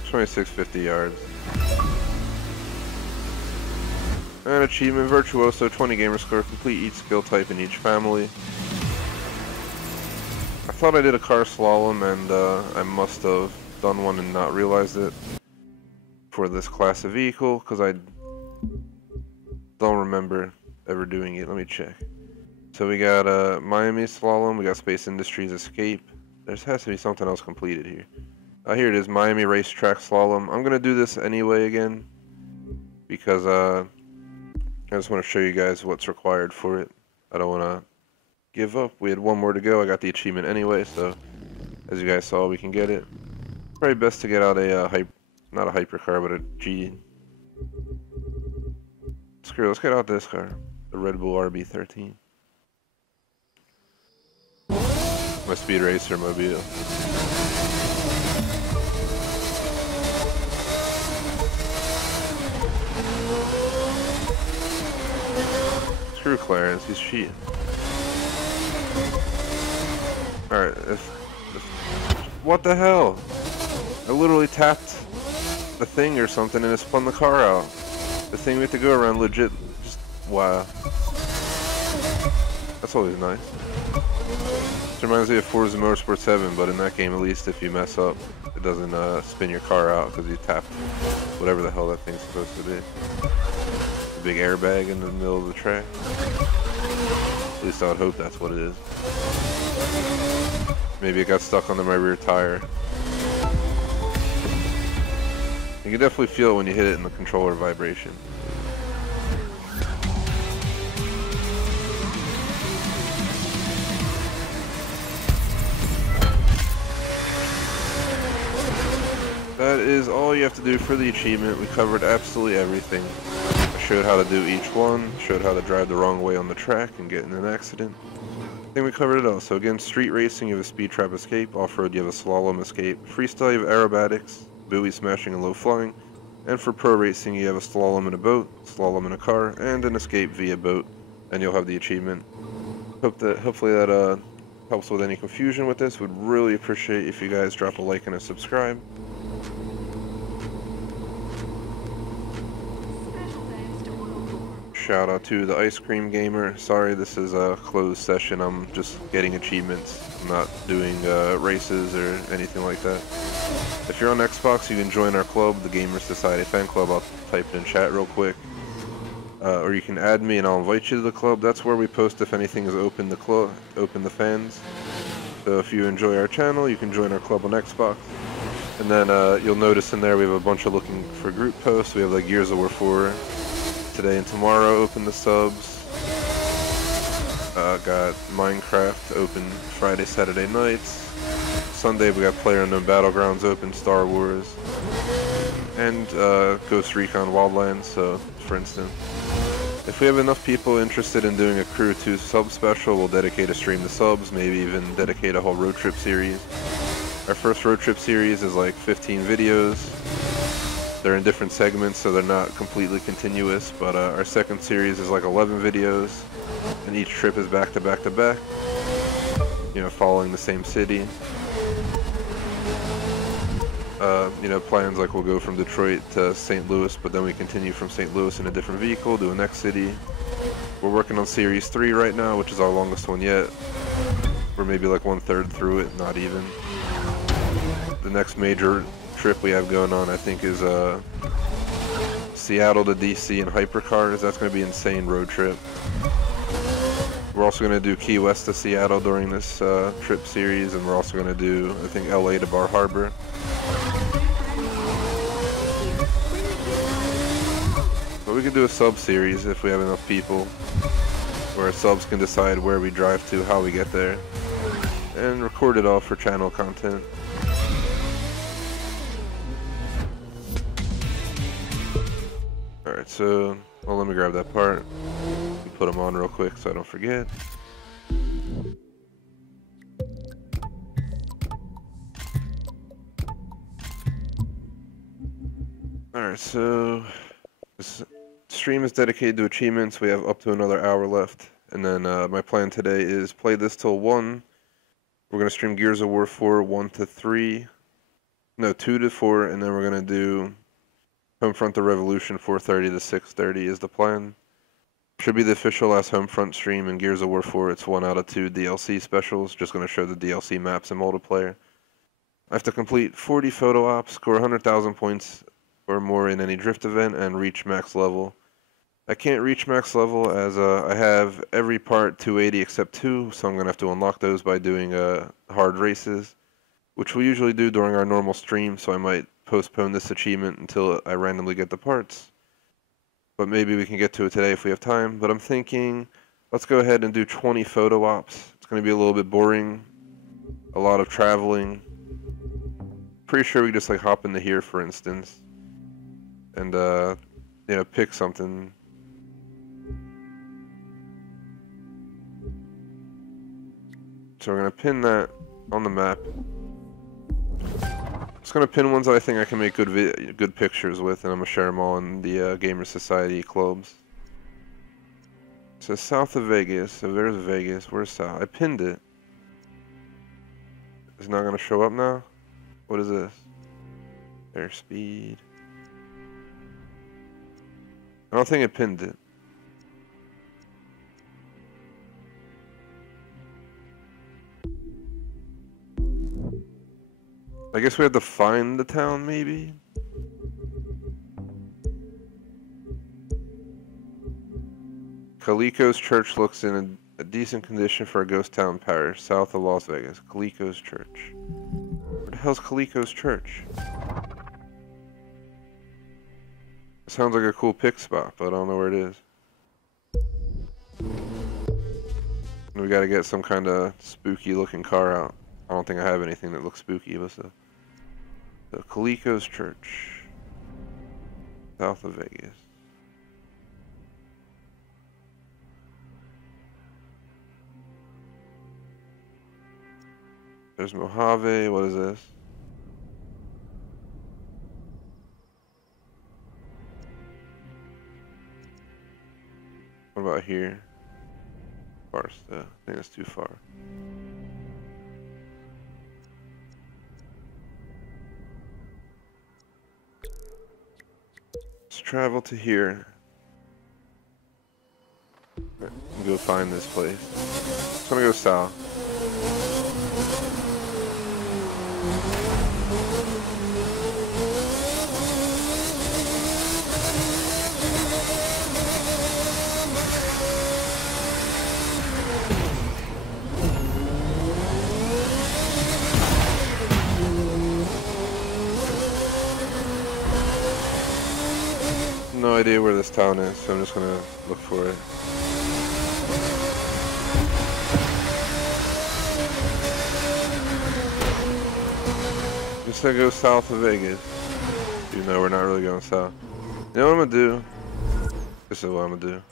It's 2650 yards. And achievement Virtuoso, 20 gamer score, complete each skill type in each family. I thought I did a car slalom and I must have done one and not realized it for this class of vehicle because I don't remember ever doing it. Let me check. So we got Miami slalom, we got Space Industries Escape. There has to be something else completed here. Here it is, Miami Racetrack Slalom. I'm gonna do this anyway again because I just want to show you guys what's required for it. I don't want to give up. We had one more to go. I got the achievement anyway, so as you guys saw, we can get it. Probably best to get out a not a hypercar, but a G. Screw it, let's get out this car, the Red Bull RB13. My Speed Racer mobile. Screw Clarence, he's cheating. Alright, what the hell? I literally tapped the thing or something and it spun the car out. The thing we have to go around legit, just, wow. That's always nice. This reminds me of Forza Motorsport 7, but in that game at least if you mess up, it doesn't spin your car out because you tapped whatever the hell that thing's supposed to be. A big airbag in the middle of the track. At least I would hope that's what it is. Maybe it got stuck under my rear tire. You can definitely feel it when you hit it in the controller vibration. That is all you have to do for the achievement. We covered absolutely everything. I showed how to do each one, showed how to drive the wrong way on the track and get in an accident. I think we covered it all. So again, street racing, you have a speed trap escape. Off-road, you have a slalom escape. Freestyle, you have aerobatics, buoy smashing and low flying. And for pro racing, you have a slalom in a boat, slalom in a car, and an escape via boat. And you'll have the achievement. Hopefully that helps with any confusion with this. Would really appreciate if you guys drop a like and a subscribe. Shout out to the Ice Cream Gamer. Sorry, this is a closed session. I'm just getting achievements. I'm not doing races or anything like that. If you're on Xbox, you can join our club, the Gamer Society Fan Club. I'll type it in chat real quick. Or you can add me and I'll invite you to the club. That's where we post if anything is open the fans. So if you enjoy our channel, you can join our club on Xbox. And then you'll notice in there we have a bunch of looking for group posts. We have like Gears of War 4. Today and tomorrow open the subs. Got Minecraft open Friday, Saturday nights. Sunday we got PlayerUnknown Battlegrounds open, Star Wars, and Ghost Recon Wildlands. So, for instance, if we have enough people interested in doing a Crew 2 sub special, we'll dedicate a stream to subs, maybe even dedicate a whole road trip series. Our first road trip series is like 15 videos. They're in different segments, so they're not completely continuous, but our second series is like 11 videos, and each trip is back to back to back, you know, following the same city. You know, plans like we'll go from Detroit to St. Louis, but then we continue from St. Louis in a different vehicle to the next city. We're working on Series 3 right now, which is our longest one yet. We're maybe like 1/3 through it, not even. The next major trip we have going on, I think, is Seattle to DC in hypercars. That's going to be an insane road trip. We're also going to do Key West to Seattle during this trip series, and we're also going to do, I think, LA to Bar Harbor. But we can do a sub series if we have enough people, where subs can decide where we drive to, how we get there. and record it all for channel content. Alright, so, well, let me grab that part. Put them on real quick so I don't forget. Alright, so this stream is dedicated to achievements. We have up to another hour left. And then my plan today is play this till 1. We're going to stream Gears of War 4, 1 to 3. No, 2 to 4, and then we're going to do Homefront the Revolution, 4:30 to 6:30 is the plan. Should be the official last Homefront stream in Gears of War 4. It's 1 out of 2 DLC specials. Just going to show the DLC maps and multiplayer. I have to complete 40 photo ops, score 100,000 points or more in any drift event, and reach max level. I can't reach max level as I have every part 280 except 2, so I'm going to have to unlock those by doing hard races, which we usually do during our normal stream, so I might postpone this achievement until I randomly get the parts. But maybe we can get to it today if we have time. But I'm thinking, let's go ahead and do 20 photo ops. It's going to be a little bit boring, a lot of traveling. Pretty sure we just like hop into here, for instance, and you know, pick something. So we're going to pin that on the map. I'm just going to pin ones that I think I can make good pictures with, and I'm going to share them all in the Gamer Society clubs. So south of Vegas, so there's Vegas, where's south? I pinned it. Is it not going to show up now? What is this? Airspeed. I don't think it pinned it. I guess we have to find the town, maybe? Calico's Church looks in a decent condition for a ghost town parish, south of Las Vegas. Calico's Church. Where the hell's Calico's Church? It sounds like a cool pick spot, but I don't know where it is. And we gotta get some kind of spooky looking car out. I don't think I have anything that looks spooky, but so Calico's Church, south of Vegas. There's Mojave. What is this? What about here? Far still. I think that's too far. Let's travel to here. Right, go find this place. Just gonna go south. No idea where this town is, so I'm just gonna look for it. Just gonna go south of Vegas. Even though we're not really going south. You know what I'm gonna do? This is what I'm gonna do.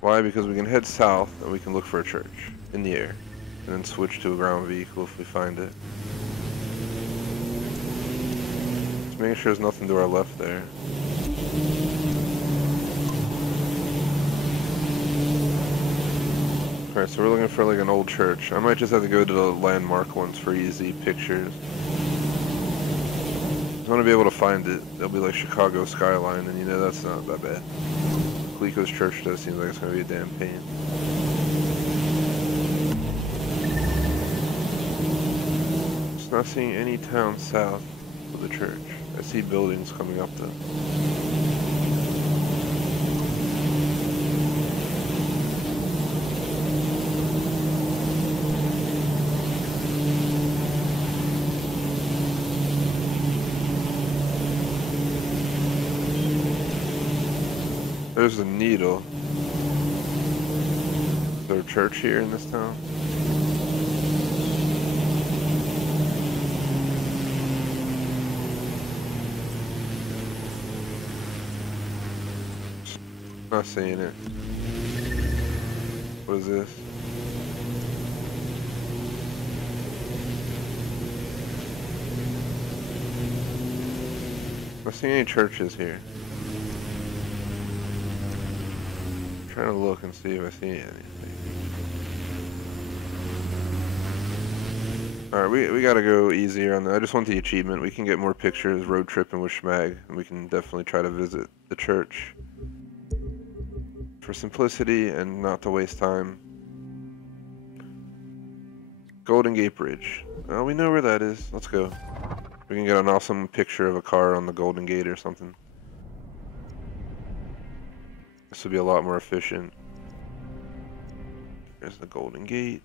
Why? Because we can head south and we can look for a church in the air. And then switch to a ground vehicle if we find it. Just making sure there's nothing to our left there. Alright, so we're looking for like an old church. I might just have to go to the landmark ones for easy pictures. I want to be able to find it. There'll be like Chicago skyline, and you know that's not that bad. Calico's Church does seem like it's going to be a damn pain. Just not seeing any town south of the church. I see buildings coming up though. There's a needle. Is there a church here in this town? Not seeing it. What is this? Not seeing any churches here. I'm trying to look and see if I see anything. Alright, we gotta go easier on that. I just want the achievement. We can get more pictures road tripping with Schmag, and we can definitely try to visit the church. For simplicity and not to waste time. Golden Gate Bridge. Oh, we know where that is. Let's go. We can get an awesome picture of a car on the Golden Gate or something. This would be a lot more efficient. There's the Golden Gate.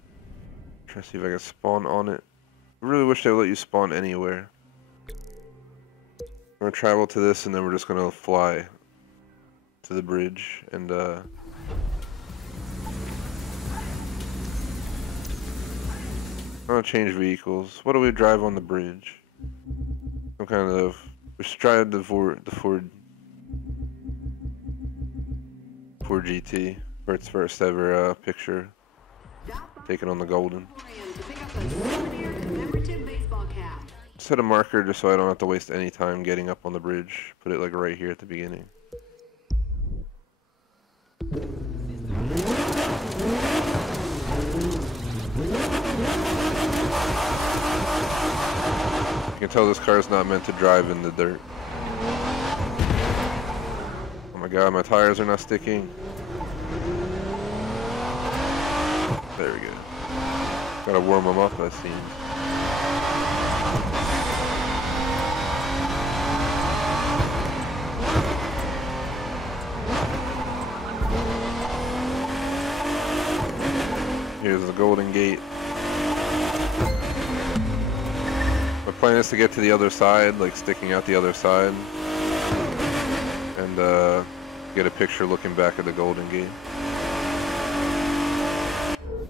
Try to see if I can spawn on it. I really wish they would let you spawn anywhere. We're gonna travel to this and then we're just gonna fly to the bridge and I'm gonna change vehicles. What do we drive on the bridge? Some kind of... We should try the Ford GT for its first ever picture taken on the Golden. Set a marker just so I don't have to waste any time getting up on the bridge. Put it like right here at the beginning. You can tell this car is not meant to drive in the dirt. Oh my god, my tires are not sticking. There we go. Gotta warm them up, that seems. Here's the Golden Gate. My plan is to get to the other side, like sticking out the other side, and get a picture looking back at the Golden Gate.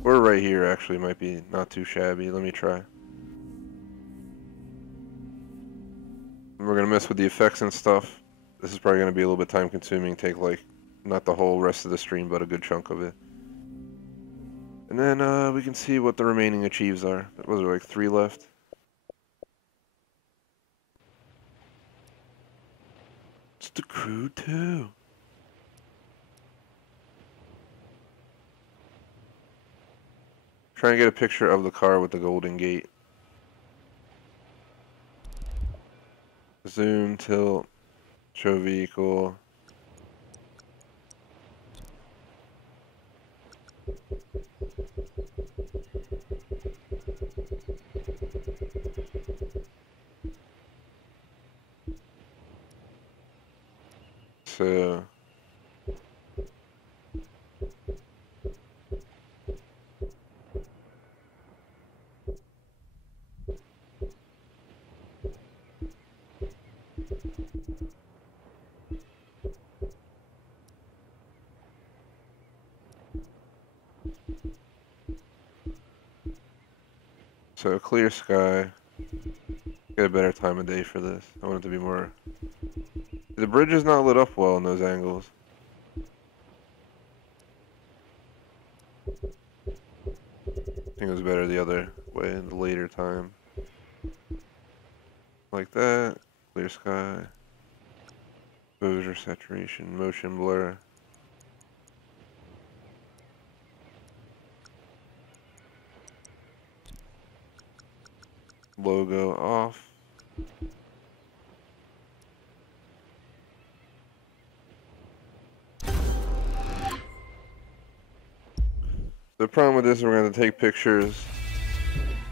We're right here, actually, might be not too shabby. Let me try. We're gonna mess with the effects and stuff. This is probably gonna be a little bit time consuming, take like, not the whole rest of the stream, but a good chunk of it. And then we can see what the remaining achieves are. Was there like 3 left? It's the crew too. Trying to get a picture of the car with the Golden Gate. Zoom, tilt, show vehicle. So clear sky. Get a better time of day for this. I want it to be more... The bridge is not lit up well in those angles. I think it was better the other way in the later time. Like that. Clear sky. Exposure, saturation, motion blur. Logo off. The problem with this is we're going to take pictures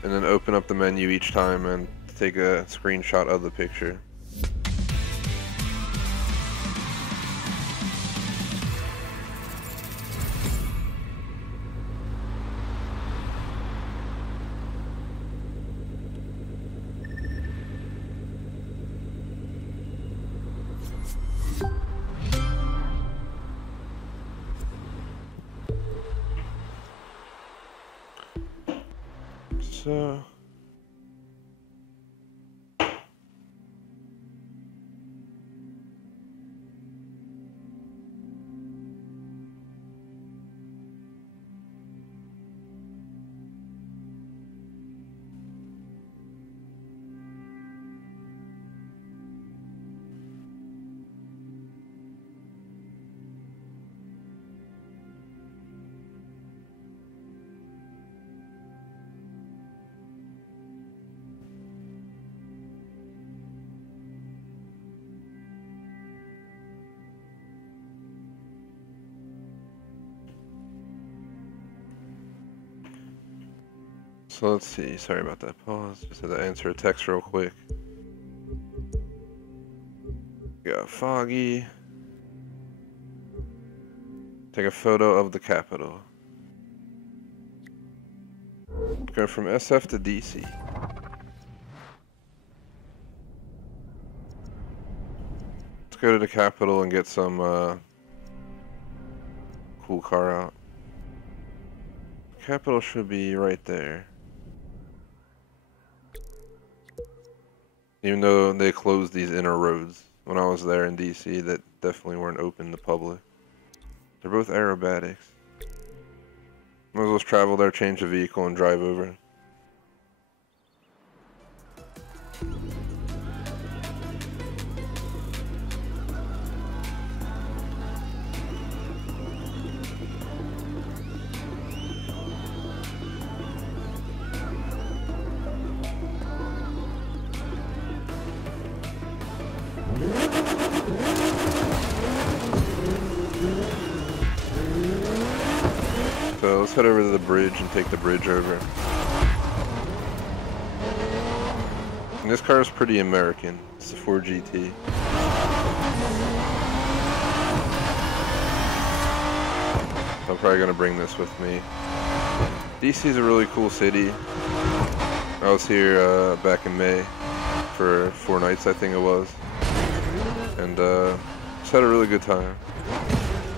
and then open up the menu each time and take a screenshot of the picture. So So let's see. Sorry about that pause. Just had to answer a text real quick. Got foggy. Take a photo of the Capitol. Go from SF to DC. Let's go to the Capitol and get some cool car out. Capitol should be right there. Even though they closed these inner roads when I was there in DC that definitely weren't open to public. They're both aerobatics. Might as well travel there, change the vehicle, and drive over. So let's head over to the bridge and take the bridge over. And this car is pretty American. It's the Ford GT. I'm probably gonna bring this with me. DC is a really cool city. I was here back in May for 4 nights, I think it was, and just had a really good time.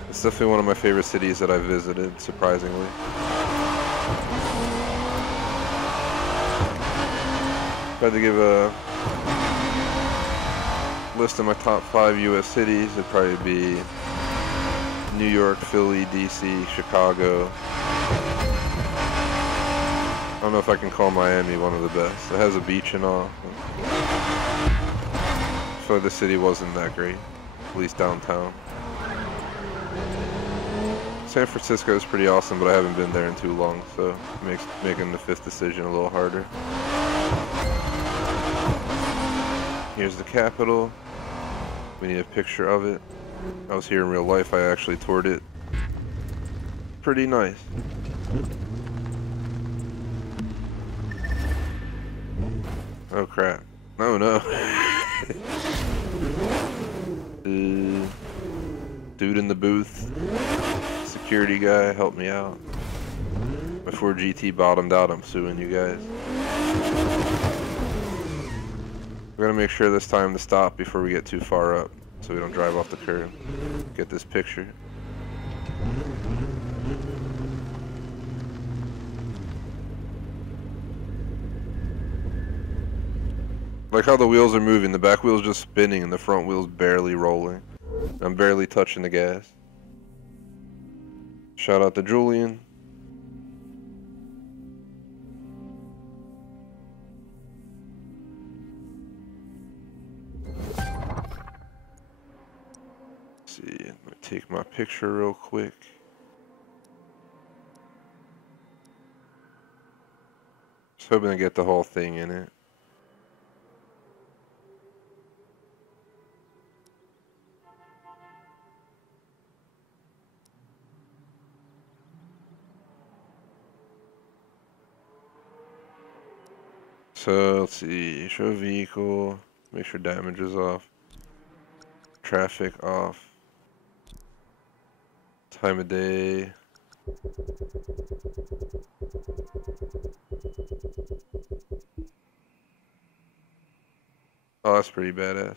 It's definitely one of my favorite cities that I've visited, surprisingly. If I had to give a list of my top 5 US cities, it'd probably be New York, Philly, DC, Chicago. I don't know if I can call Miami one of the best. It has a beach and all. I feel like the city wasn't that great, at least downtown. San Francisco is pretty awesome, but I haven't been there in too long, so it makes making the 5th decision a little harder. Here's the Capitol. We need a picture of it. I was here in real life. I actually toured it. Pretty nice. Oh crap. Oh no. Dude in the booth. Security guy, help me out. My Ford GT bottomed out, I'm suing you guys. We're gonna make sure this time to stop before we get too far up, so we don't drive off the curb. Get this picture. Like how the wheels are moving, the back wheel's just spinning and the front wheel's barely rolling. I'm barely touching the gas. Shout out to Julian. Let's see, I'm gonna take my picture real quick. Just hoping to get the whole thing in it. So let's see, show vehicle, make sure damage is off, traffic off, time of day. Oh, that's pretty badass.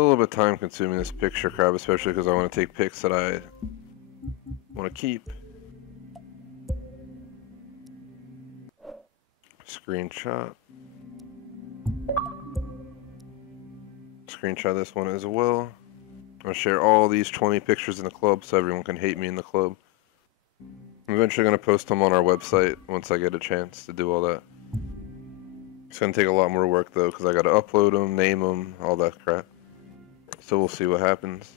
a little bit time consuming, this picture crap, especially because I want to take pics that I want to keep. Screenshot. Screenshot this one as well. I'll share all these 20 pictures in the club so everyone can hate me in the club. I'm eventually going to post them on our website once I get a chance to do all that. It's going to take a lot more work though, because I got to upload them, name them, all that crap. So we'll see what happens.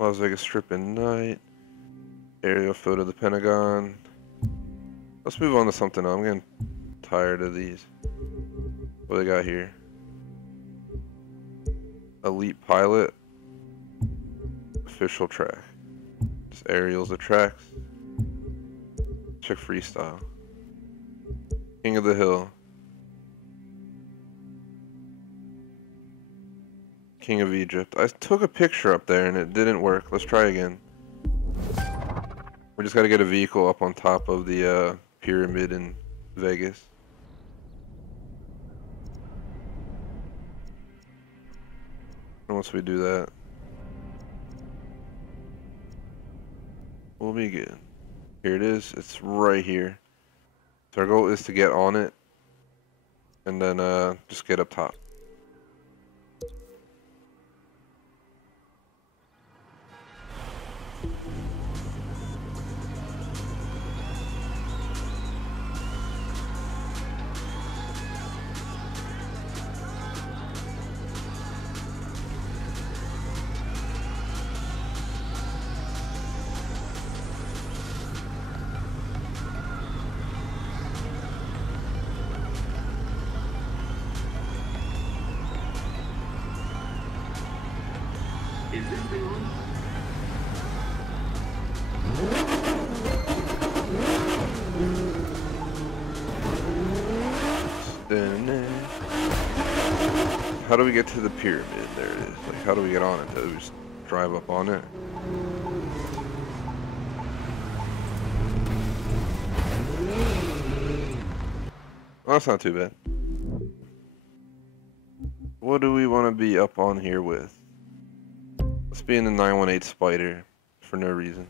Las Vegas Strip at night. Aerial photo of the Pentagon. Let's move on to something else. I'm getting tired of these. What do they got here? Elite pilot. Official track. Just aerials of tracks. Check freestyle. King of the Hill. King of Egypt. I took a picture up there and it didn't work. Let's try again. We just gotta get a vehicle up on top of the pyramid in Vegas. And once we do that, we'll be good. Here it is. It's right here. So our goal is to get on it and then just get up top. How do we get to the pyramid? There it is. Like, how do we get on it? Do we just drive up on it? Well, that's not too bad. What do we want to be up on here with? Let's be in the 918 Spider for no reason.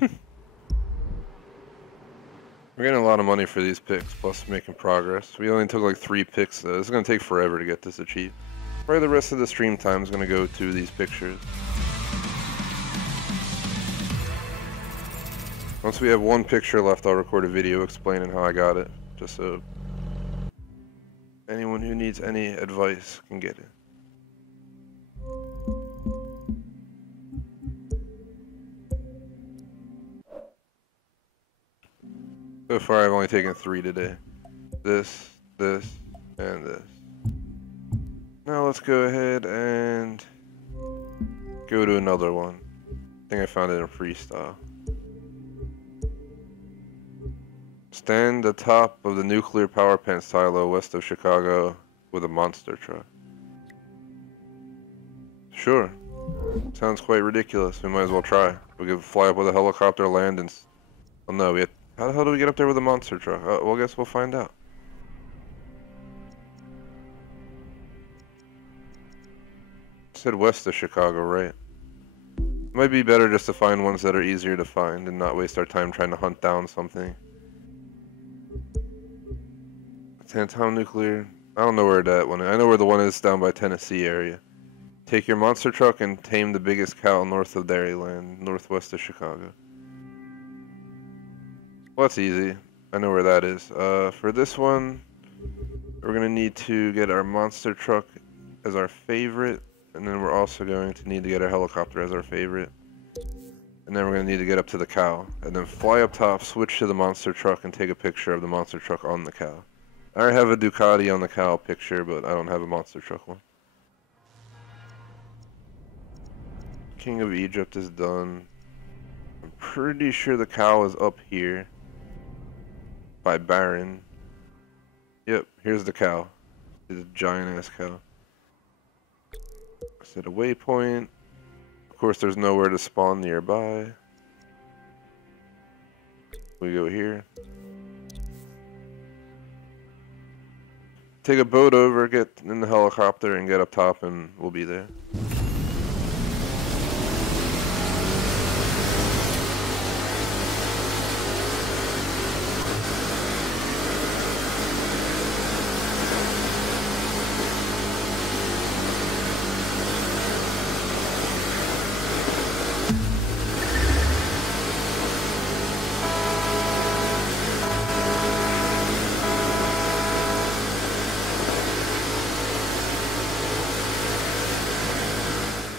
We're getting a lot of money for these picks, plus making progress. We only took like 3 picks though. It's gonna take forever to get this achieved. Probably the rest of the stream time is gonna go to these pictures. Once we have 1 picture left, I'll record a video explaining how I got it, just so anyone who needs any advice can get it. So far, I've only taken 3 today. This, and this. Now let's go ahead and go to another one. I think I found it in freestyle. Stand atop of the nuclear power plant silo west of Chicago with a monster truck. Sure. Sounds quite ridiculous. We might as well try. We could fly up with a helicopter, land, and... Oh no, we had... How the hell do we get up there with a monster truck? Well, I guess we'll find out. I said west of Chicago, right? It might be better just to find ones that are easier to find and not waste our time trying to hunt down something. Tantown Nuclear. I don't know where that one is. I know where the one is down by Tennessee area. Take your monster truck and tame the biggest cow north of Dairyland, northwest of Chicago. Well, that's easy. I know where that is. For this one, we're going to need to get our monster truck as our favorite, and then we're also going to need to get our helicopter as our favorite. And then we're going to need to get up to the cow, and then fly up top, switch to the monster truck, and take a picture of the monster truck on the cow. I already have a Ducati on the cow picture, but I don't have a monster truck one. King of Egypt is done. I'm pretty sure the cow is up here by Baron. Yep, here's the cow. It's a giant ass cow. Set a waypoint. Of course, there's nowhere to spawn nearby. We go here. Take a boat over, get in the helicopter, and get up top, and we'll be there.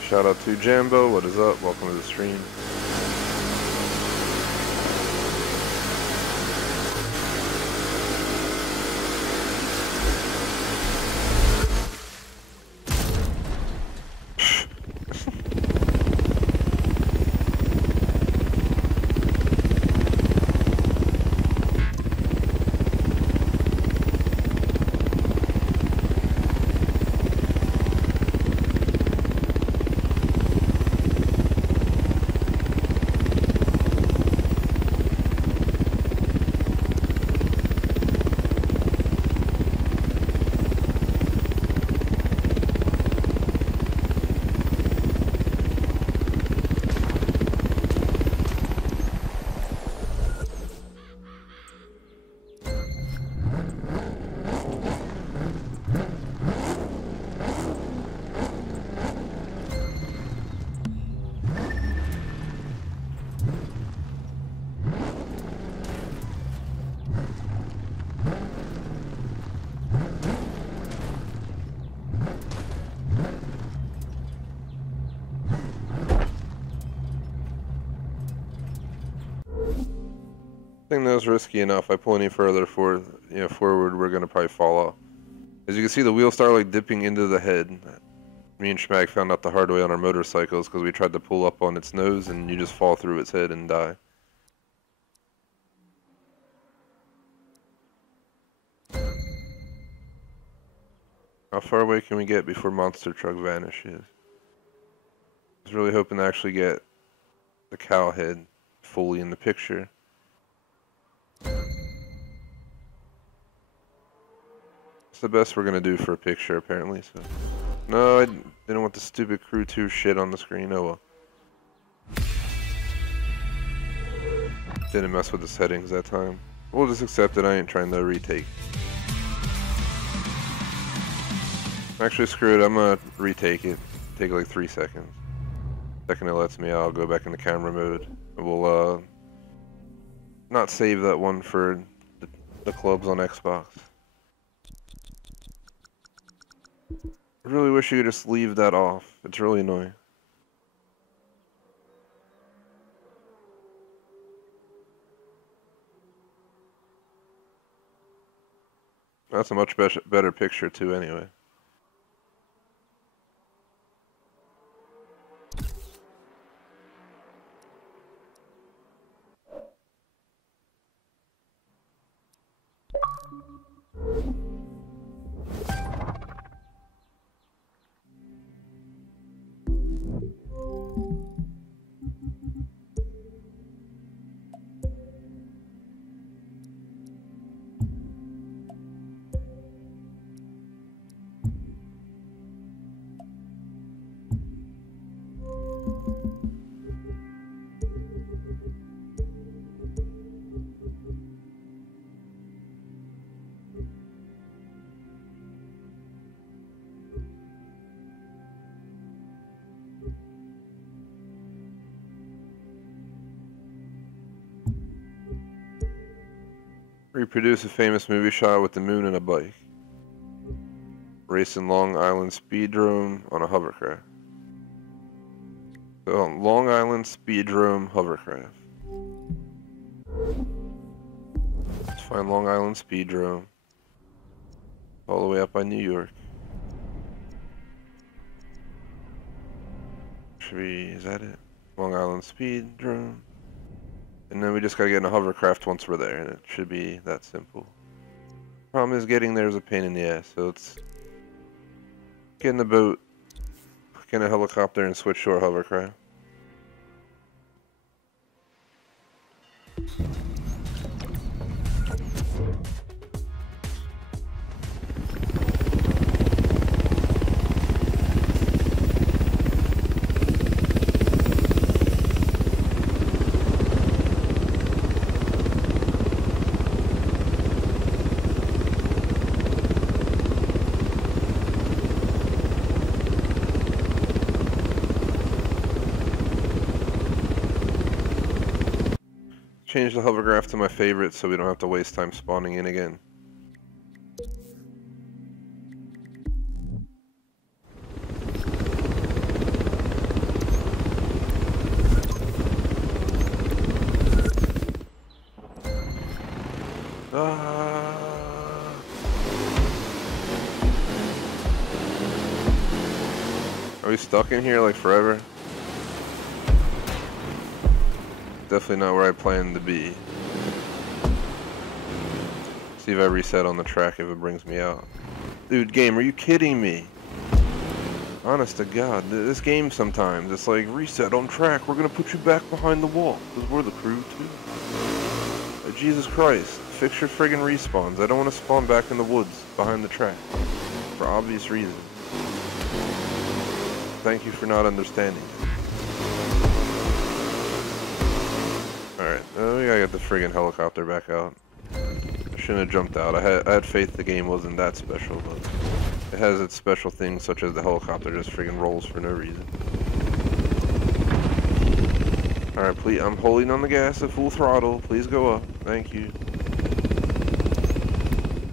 Shout out to Jambo, what is up? Welcome to the stream. I think that was risky enough. I pull any further forward, we're gonna probably fall off. As you can see, the wheels start like dipping into the head. Me and Schmag found out the hard way on our motorcycles because we tried to pull up on its nose and you just fall through its head and die. How far away can we get before monster truck vanishes? I was really hoping to actually get the cow head fully in the picture. It's the best we're gonna do for a picture, apparently. So, no, I didn't want the stupid Crew 2 shit on the screen. Oh well. didn't mess with the settings that time. We'll just accept it. I ain't trying to retake. Actually, screw it. I'm gonna retake it. Take like 3 seconds. Second it lets me, I'll go back into camera mode. And we'll not save that one for the clubs on Xbox. I really wish you could just leave that off. It's really annoying. That's a much better picture too anyway. Reproduce a famous movie shot with the moon and a bike. Race in Long Island Speedrome on a hovercraft. So, Long Island Speedrome hovercraft. Let's find Long Island Speedrome. All the way up by New York. Should be, is that it? Long Island Speedrome. And then we just gotta get in a hovercraft once we're there, and it should be that simple. Problem is getting there is a pain in the ass, so let's get in the boat, get in a helicopter, and switch to our hovercraft. Change the hovercraft to my favorite so we don't have to waste time spawning in again. Are we stuck in here like forever? Definitely not where I plan to be. See if I reset on the track if it brings me out. Dude, game, are you kidding me? Honest to God, this game sometimes, it's like, reset on track, we're gonna put you back behind the wall, because we're the crew too. Jesus Christ, fix your friggin' respawns. I don't want to spawn back in the woods, behind the track. For obvious reasons. Thank you for not understanding. Alright, we gotta get the friggin' helicopter back out. I shouldn't have jumped out. I had faith the game wasn't that special, but it has its special things, such as the helicopter just friggin' rolls for no reason. Alright, please, I'm holding on the gas at full throttle. Please go up. Thank you.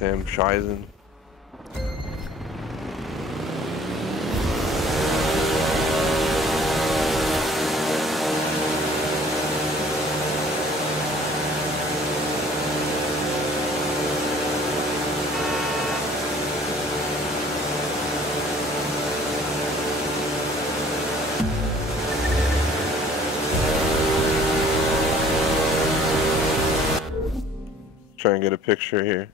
Damn Shizen. Try and get a picture here.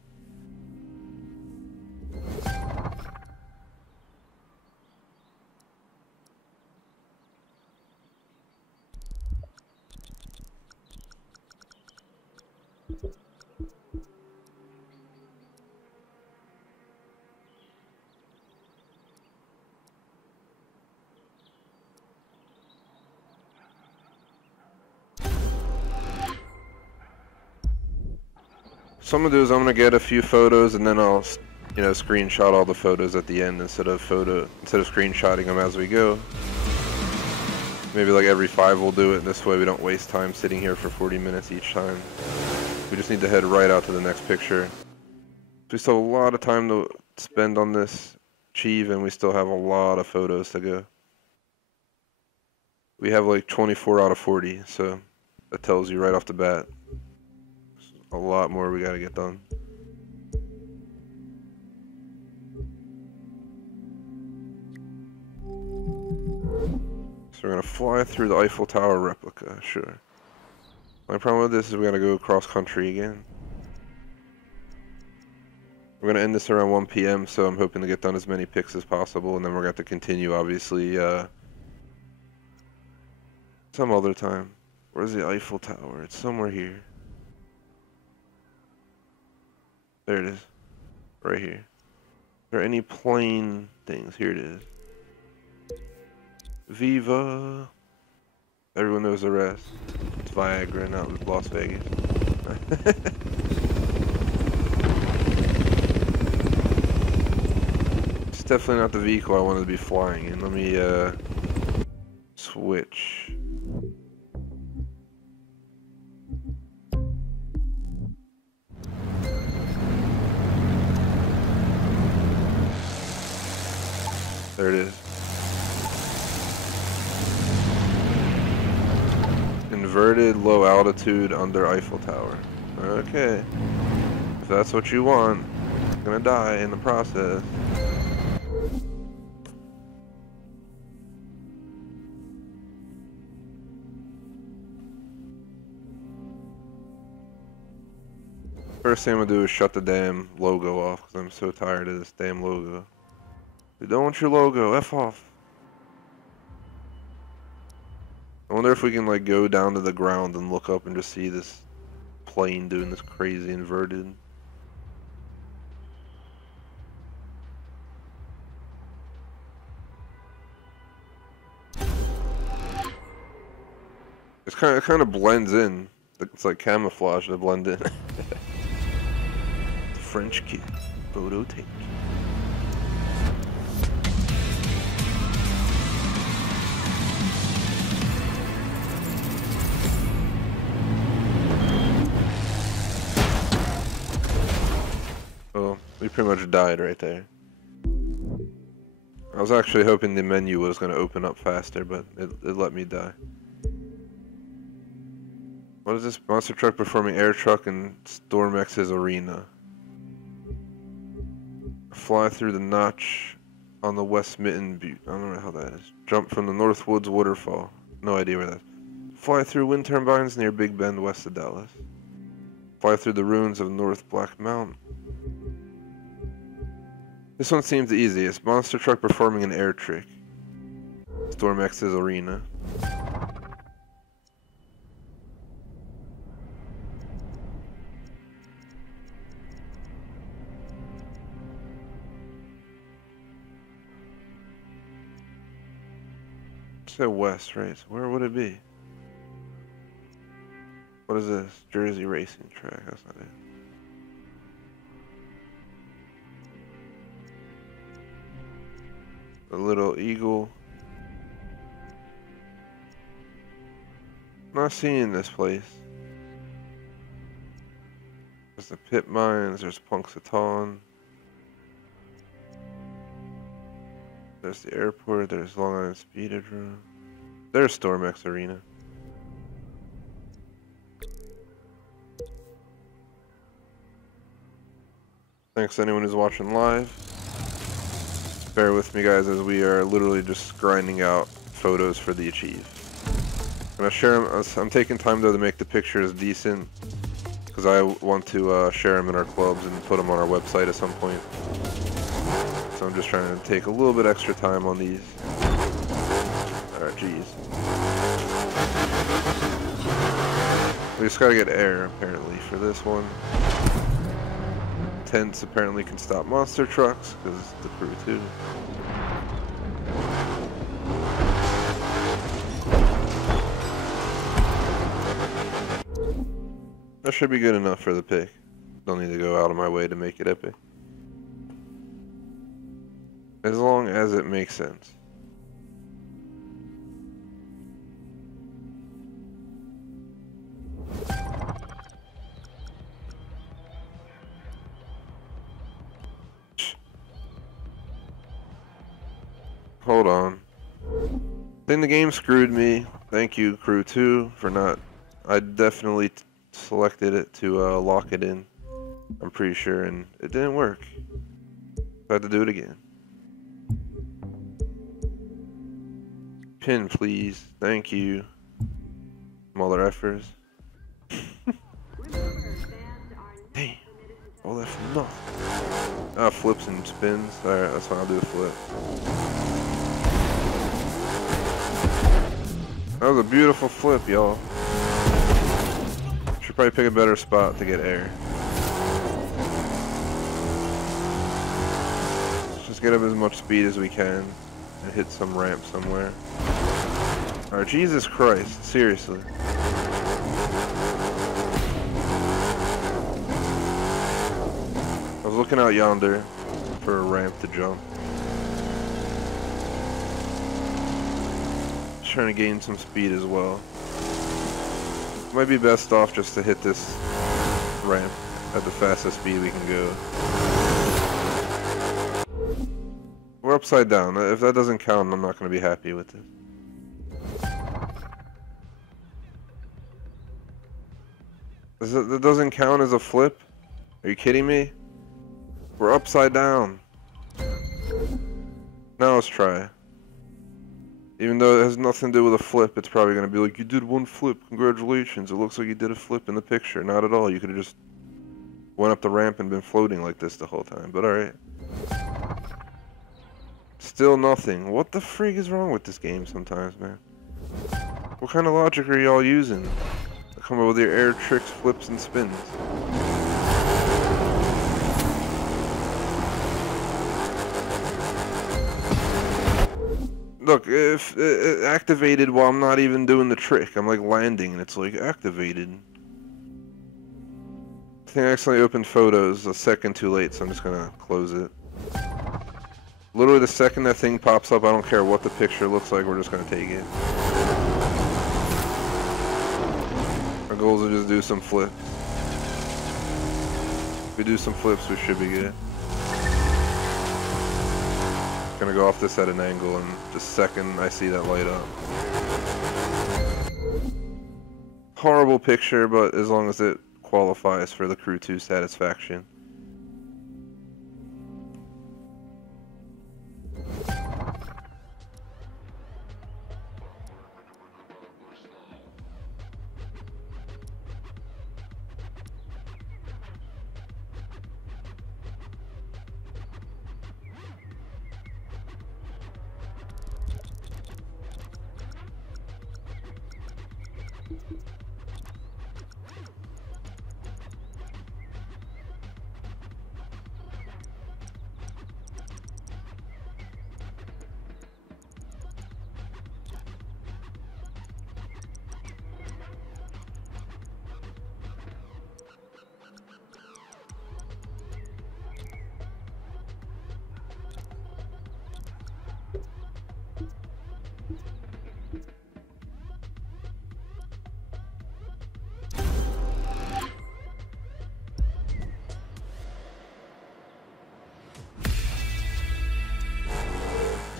So I'm gonna do is I'm gonna get a few photos and then I'll, you know, screenshot all the photos at the end instead of screenshotting them as we go. Maybe like every 5 we'll do it. This way we don't waste time sitting here for 40 minutes each time. We just need to head right out to the next picture. We still have a lot of time to spend on this achieve, and we still have a lot of photos to go. We have like 24 out of 40, so that tells you right off the bat. There's a lot more we gotta get done. So we're gonna fly through the Eiffel Tower replica, sure. My problem with this is we gotta go cross country again. We're gonna end this around 1 p.m., so I'm hoping to get done as many pics as possible, and then we're gonna have to continue, obviously, some other time. Where's the Eiffel Tower? It's somewhere here. There it is. Right here. Are there any plane things? Here it is. Viva! Everyone knows the rest. It's Viagra, not Las Vegas. It's definitely not the vehicle I wanted to be flying in. Let me, switch. There it is. Inverted low altitude under Eiffel Tower. Okay. If that's what you want, you're gonna die in the process. First thing I'm gonna do is shut the damn logo off because I'm so tired of this damn logo. We don't want your logo. F off. I wonder if we can like go down to the ground and look up and just see this plane doing this crazy inverted. It kind of blends in. It's like camouflage to blend in. The French kid photo take. Well, we pretty much died right there. I was actually hoping the menu was going to open up faster, but it let me die. What is this? Monster truck performing air truck in Stormex's arena. Fly through the notch on the West Mitten Butte. I don't know how that is. Jump from the Northwoods waterfall. No idea where that is. Fly through wind turbines near Big Bend, west of Dallas. Fly through the ruins of North Black Mountain. This one seems the easiest. Monster truck performing an air trick. Stormex's arena. Say west, right? So where would it be? What is this? Jersey racing track. That's not it. The Little Eagle. I'm not seeing this place. There's the Pit Mines. There's Punxsutawn. There's the airport. There's Long Island Speedodrome. There's Stormex Arena. Thanks to anyone who's watching live. Bear with me, guys, as we are literally just grinding out photos for the Achieve. I'm gonna share them. I'm taking time though to make the pictures decent because I want to share them in our clubs and put them on our website at some point. So I'm just trying to take a little bit extra time on these. Alright, geez. We just gotta get air, apparently, for this one. Tents apparently can stop monster trucks, because it's the crew too. That should be good enough for the pick. Don't need to go out of my way to make it epic. As long as it makes sense. Hold on. I think the game screwed me. Thank you, Crew 2, for not... I definitely selected it to lock it in. I'm pretty sure, and it didn't work. I had to do it again. Pin, please. Thank you. Mother effers. Damn. All that for nothing. Ah, flips and spins. Alright, that's fine. I'll do a flip. That was a beautiful flip, y'all. Should probably pick a better spot to get air. Just get up as much speed as we can and hit some ramp somewhere. Alright, Jesus Christ, seriously. I was looking out yonder for a ramp to jump. Just trying to gain some speed as well. Might be best off just to hit this ramp at the fastest speed we can go. We're upside down. If that doesn't count, I'm not going to be happy with it. That doesn't count as a flip? Are you kidding me? We're upside down. Now let's try. Even though it has nothing to do with a flip, it's probably going to be like, you did one flip, congratulations. It looks like you did a flip in the picture. Not at all. You could have just went up the ramp and been floating like this the whole time. But alright. Still nothing. What the freak is wrong with this game sometimes, man? What kind of logic are y'all using? Come up with your air tricks, flips, and spins. Look, if it activated while I'm not even doing the trick, I'm like landing and it's like activated. I think I accidentally opened photos a second too late, so I'm just gonna close it. Literally the second that thing pops up, I don't care what the picture looks like, we're just gonna take it. Our goal is to just do some flips. If we do some flips, we should be good. Gonna go off this at an angle, and the second I see that light up. Horrible picture, but as long as it qualifies for the Crew 2 satisfaction.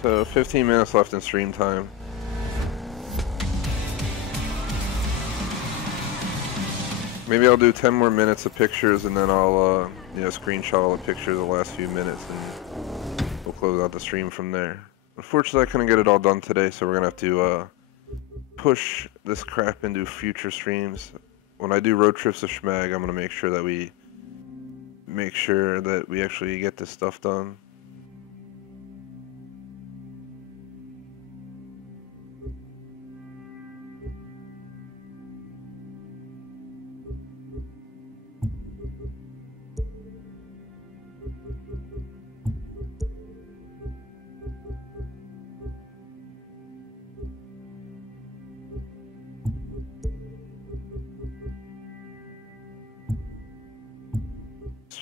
So 15 minutes left in stream time. Maybe I'll do 10 more minutes of pictures and then I'll screenshot all the pictures the last few minutes and we'll close out the stream from there. Unfortunately, I couldn't get it all done today, so we're gonna have to push this crap into future streams. When I do road trips to Schmag, I'm gonna make sure that we actually get this stuff done.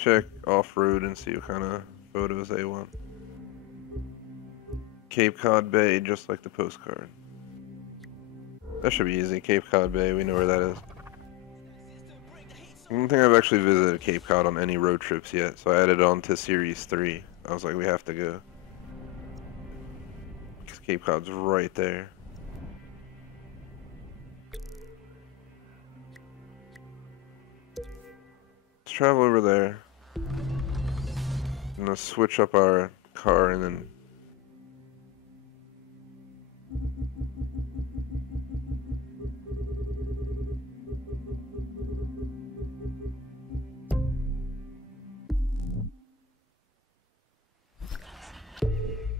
check off-road and see what kind of photos they want. Cape Cod Bay, just like the postcard. That should be easy. Cape Cod Bay, we know where that is. I don't think I've actually visited Cape Cod on any road trips yet, so I added it on to Series 3. I was like, we have to go. Because Cape Cod's right there. Let's travel over there. I'm gonna switch up our car and then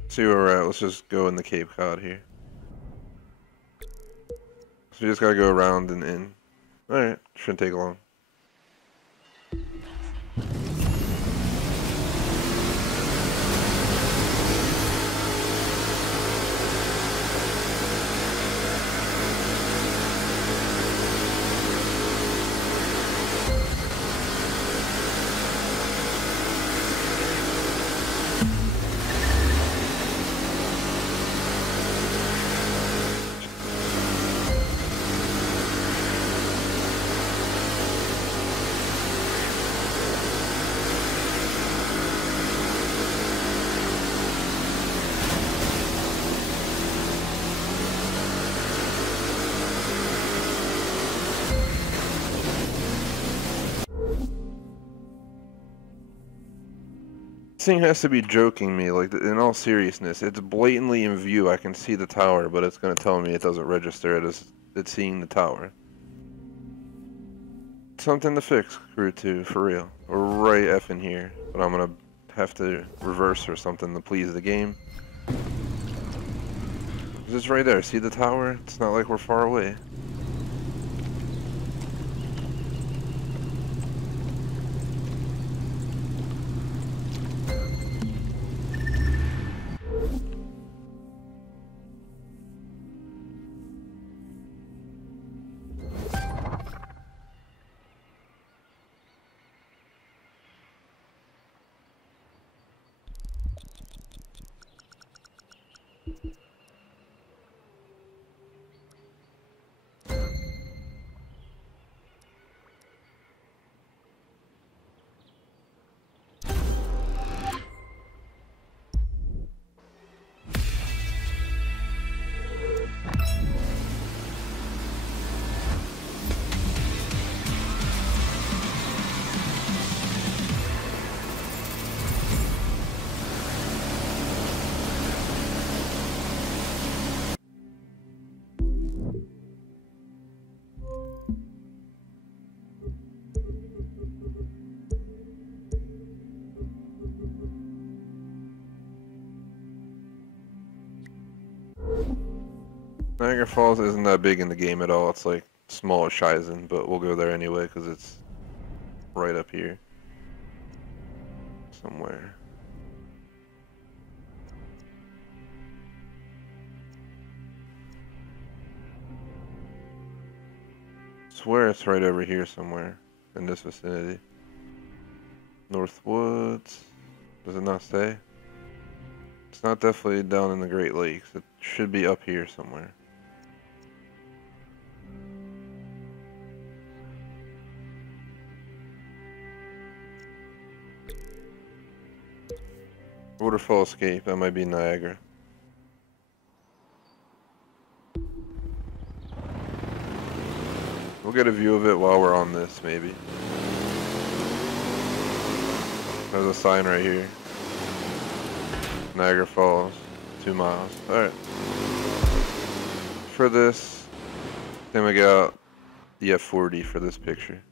see where we're at. Let's just go in the Cape Cod here. So we just gotta go around and in. Alright, shouldn't take long. This thing has to be joking me, like, in all seriousness. It's blatantly in view. I can see the tower, but it's gonna tell me it doesn't register it as it's seeing the tower. Something to fix, Crew 2, for real. We're right effing here, but I'm gonna have to reverse or something to please the game. It's right there. See the tower? It's not like we're far away. Niagara Falls isn't that big in the game at all. It's like small as Shizen, but we'll go there anyway because it's right up here somewhere. I swear it's right over here somewhere in this vicinity. North Woods. Does it not say? It's not definitely down in the Great Lakes. It should be up here somewhere. Waterfall Escape, that might be Niagara. We'll get a view of it while we're on this, maybe. There's a sign right here. Niagara Falls, 2 miles. Alright. For this, then we got the F40 for this picture.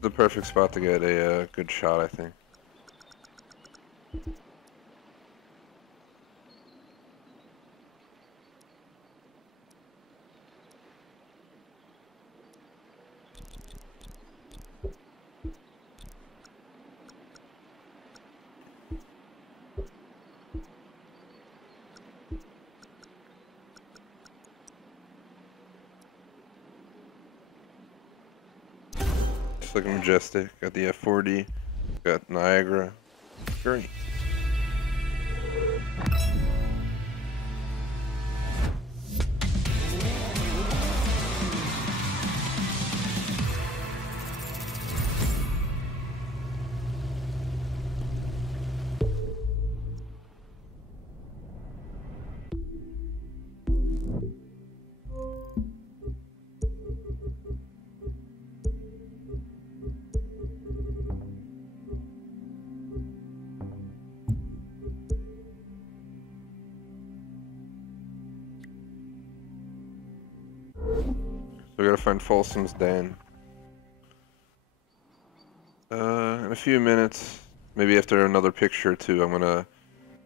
The perfect spot to get a good shot, I think. It's looking majestic. Got the F40, got Niagara. Great. So we gotta find Folsom's Den. In a few minutes, maybe after another picture or two, I'm gonna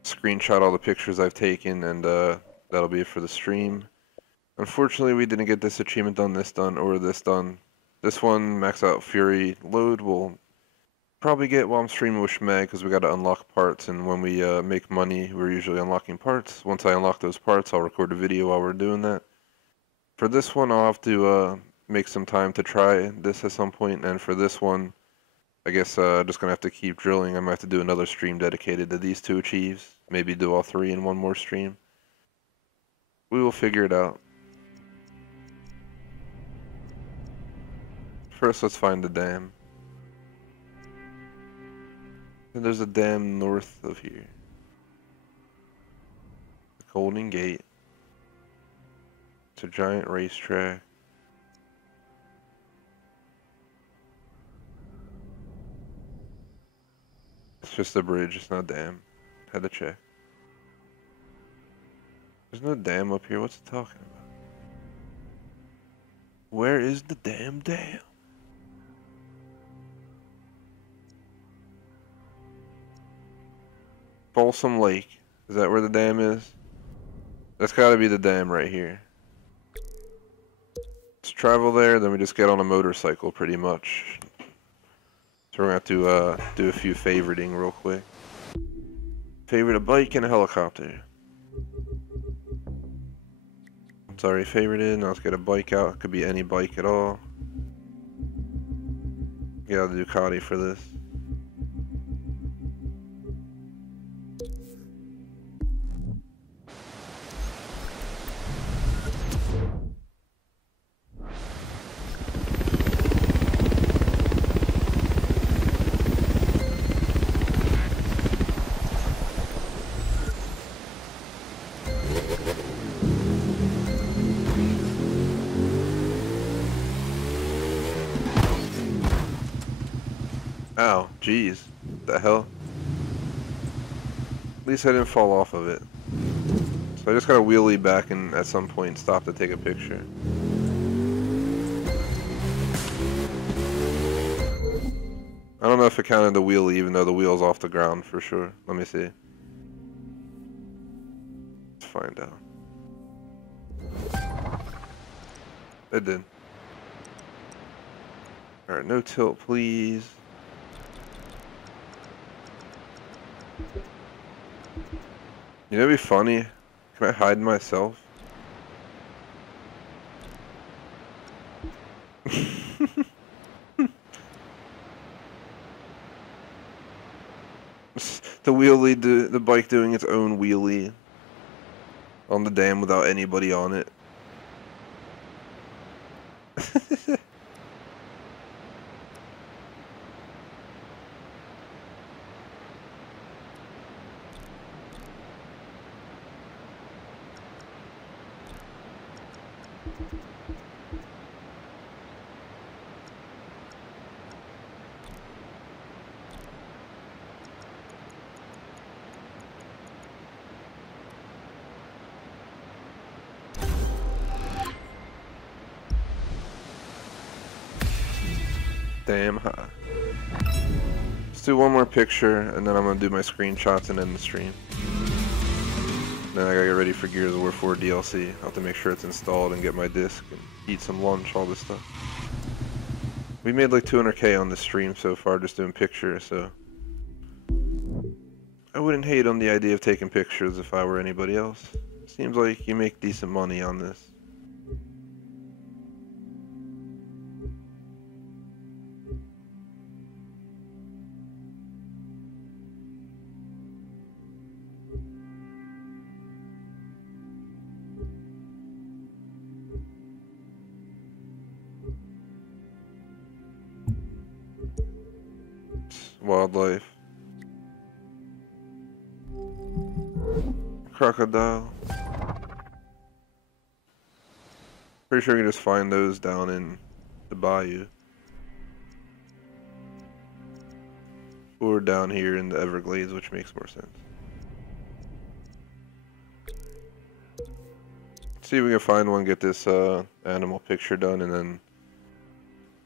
screenshot all the pictures I've taken, and that'll be it for the stream. Unfortunately, we didn't get this achievement done, this done, or this done. This one, Max Out Fury Load, will probably get while I'm streaming with Shmeg, because we gotta unlock parts, and when we make money, we're usually unlocking parts. Once I unlock those parts, I'll record a video while we're doing that. For this one, I'll have to make some time to try this at some point, and for this one, I guess just gonna have to keep drilling. I might have to do another stream dedicated to these two achieves. Maybe do all three in one more stream. We will figure it out. First, let's find the dam. And there's a dam north of here. The Golden Gate. It's a giant racetrack. It's just a bridge, it's not a dam. Had to check. There's no dam up here, what's it talking about? Where is the damn dam? Folsom Lake. Is that where the dam is? That's gotta be the dam right here. Let's travel there, then we just get on a motorcycle pretty much. So we're gonna have to do a few favoriting real quick. Favorite a bike and a helicopter. It's already favorited, now let's get a bike out. It could be any bike at all. Get out the Ducati for this. Ow, jeez. What the hell? At least I didn't fall off of it. So I just gotta wheelie back and at some point stop to take a picture. I don't know if it counted the wheelie even though the wheel's off the ground for sure. Let me see. Let's find out. It did. Alright, no tilt please. You know, it'd be funny. Can I hide myself? The bike doing its own wheelie on the dam without anybody on it. damn high. Let's do one more picture, and then I'm gonna do my screenshots and end the stream. Then I gotta get ready for Gears of War 4 DLC. I'll have to make sure it's installed and get my disc and eat some lunch, all this stuff. We made like 200k on this stream so far just doing pictures, so I wouldn't hate on the idea of taking pictures if I were anybody else. Seems like you make decent money on this. Wildlife. Crocodile. Pretty sure you can just find those down in the bayou. Or down here in the Everglades, which makes more sense. See if we can find one, get this animal picture done, and then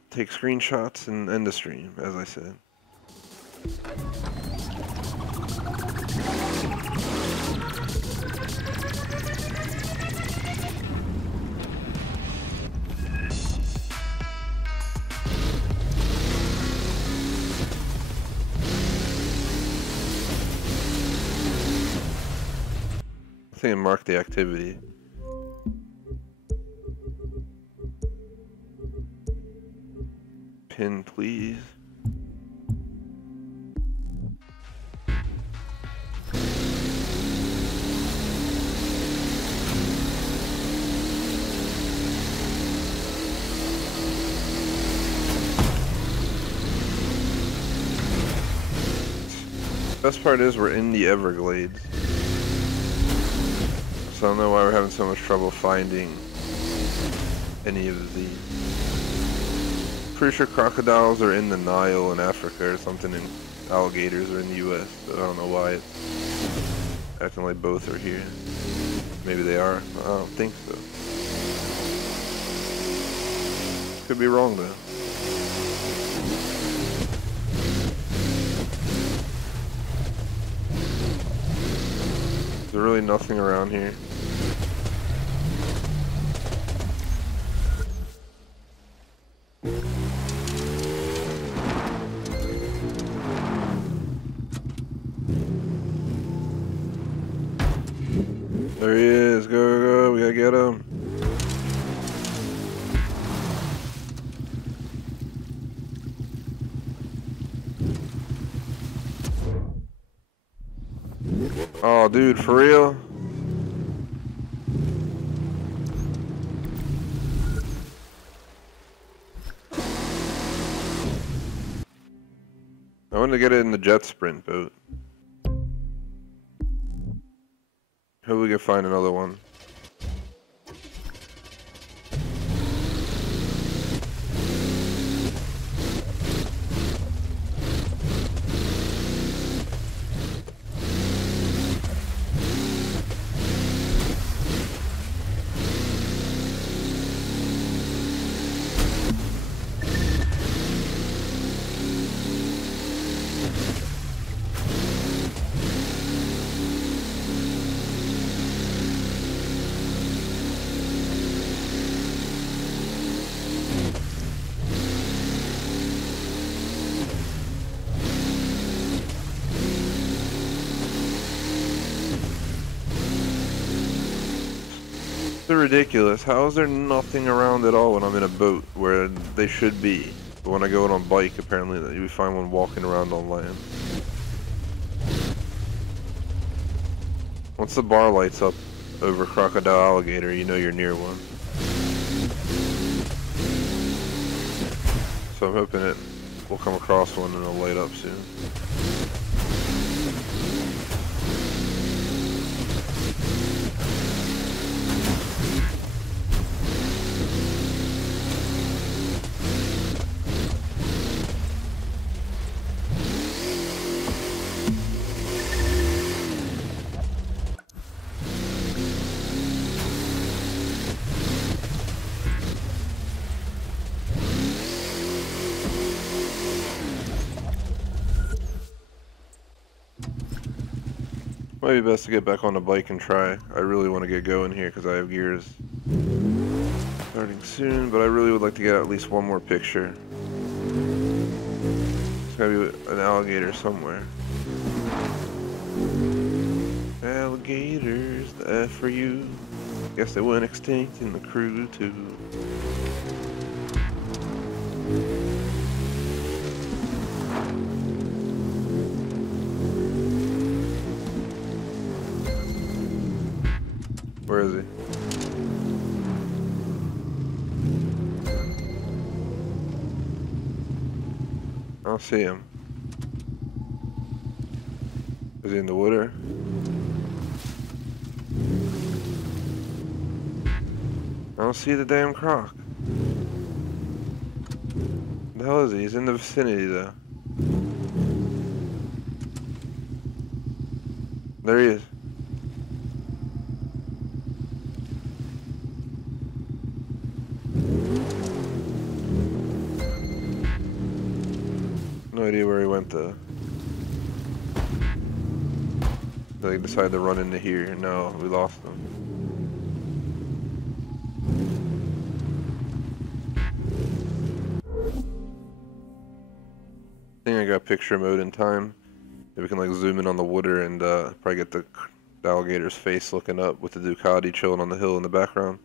take screenshots and end the stream, as I said. I think mark the activity. Pin, please. Best part is we're in the Everglades. So I don't know why we're having so much trouble finding any of these. Pretty sure crocodiles are in the Nile in Africa or something, and alligators are in the US, but I don't know why it's acting like both are here. Maybe they are. I don't think so. Could be wrong though. There's really nothing around here. There he is. Go, go, go. We gotta get him. Oh, dude, for real? I wanted to get it in the jet sprint boat. Hope we can find another one. They're ridiculous. How is there nothing around at all when I'm in a boat where they should be? But when I go out on bike, apparently you find one walking around on land. Once the bar lights up over crocodile alligator, you know you're near one. So I'm hoping it will come across one and it'll light up soon. Might be best to get back on the bike and try. I really want to get going here because I have gears starting soon, but I really would like to get at least one more picture. There's gotta be an alligator somewhere. Alligators, the F for you. Guess they went extinct in the crew too. Where is he? I don't see him. Is he in the water? I don't see the damn croc. What the hell is he? He's in the vicinity though. There he is. No idea where he went though. They decided to run into here. No, we lost him. I think I got picture mode in time. Maybe we can like zoom in on the water and probably get the alligator's face looking up with the Ducati chilling on the hill in the background.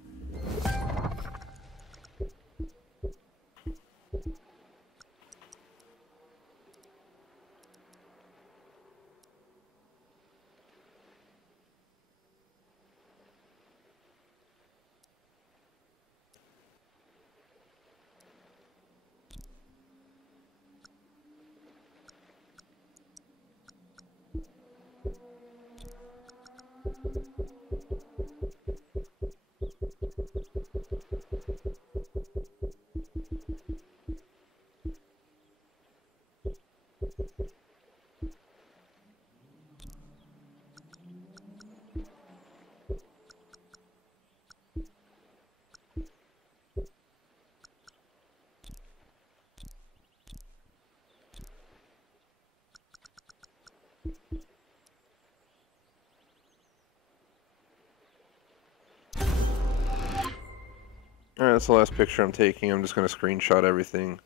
Alright, that's the last picture I'm taking. I'm just going to screenshot everything.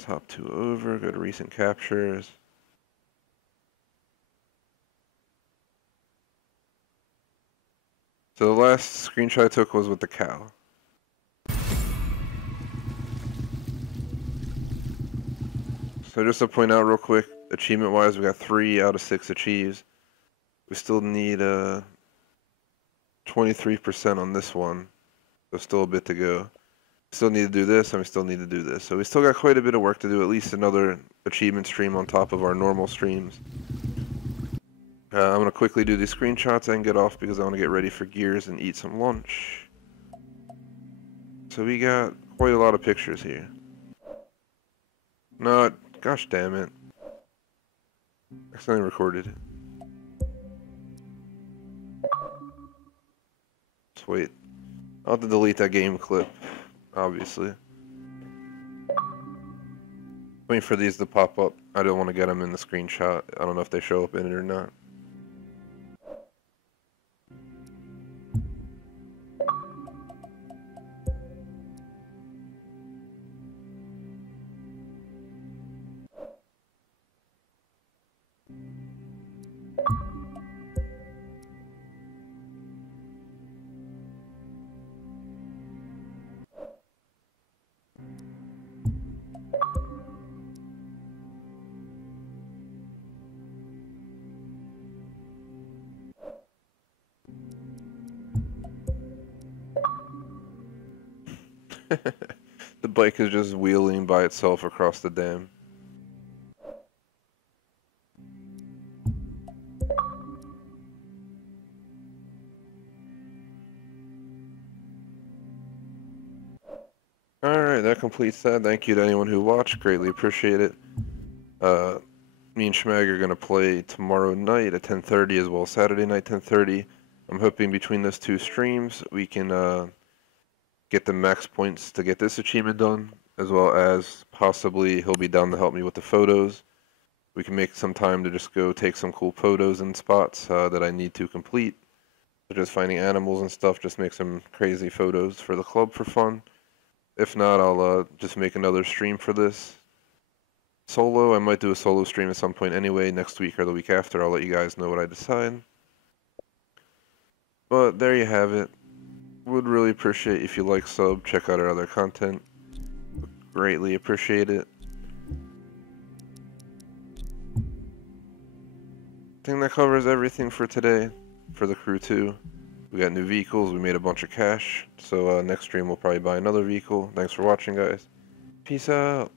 Top two over, go to recent captures. So the last screenshot I took was with the cow. So just to point out real quick, achievement wise, we got 3 out of 6 achieves. We still need 23% on this one. So still a bit to go. Still need to do this, and we still need to do this. So we still got quite a bit of work to do, at least another achievement stream on top of our normal streams. I'm going to quickly do these screenshots and get off because I want to get ready for gears and eat some lunch. So we got quite a lot of pictures here. No, gosh damn it. Accidentally recorded. Let's wait. I'll have to delete that game clip, obviously. Waiting for these to pop up. I don't want to get them in the screenshot. I don't know if they show up in it or not. The bike is just wheeling by itself across the dam. Alright, that completes that. Thank you to anyone who watched. Greatly appreciate it. Me and Schmag are going to play tomorrow night at 10:30 as well as Saturday night 10:30. I'm hoping between those two streams we can get the max points to get this achievement done, as well as possibly he'll be down to help me with the photos, we can make some time to just go take some cool photos in spots that I need to complete. So just finding animals and stuff, just make some crazy photos for the club for fun. If not, I'll just make another stream for this. Solo, I might do a solo stream at some point anyway, next week or the week after. I'll let you guys know what I decide. But there you have it. Would really appreciate if you like, sub, check out our other content. Greatly appreciate it. I think that covers everything for today, for the crew too. We got new vehicles, we made a bunch of cash, so next stream we'll probably buy another vehicle. Thanks for watching, guys. Peace out.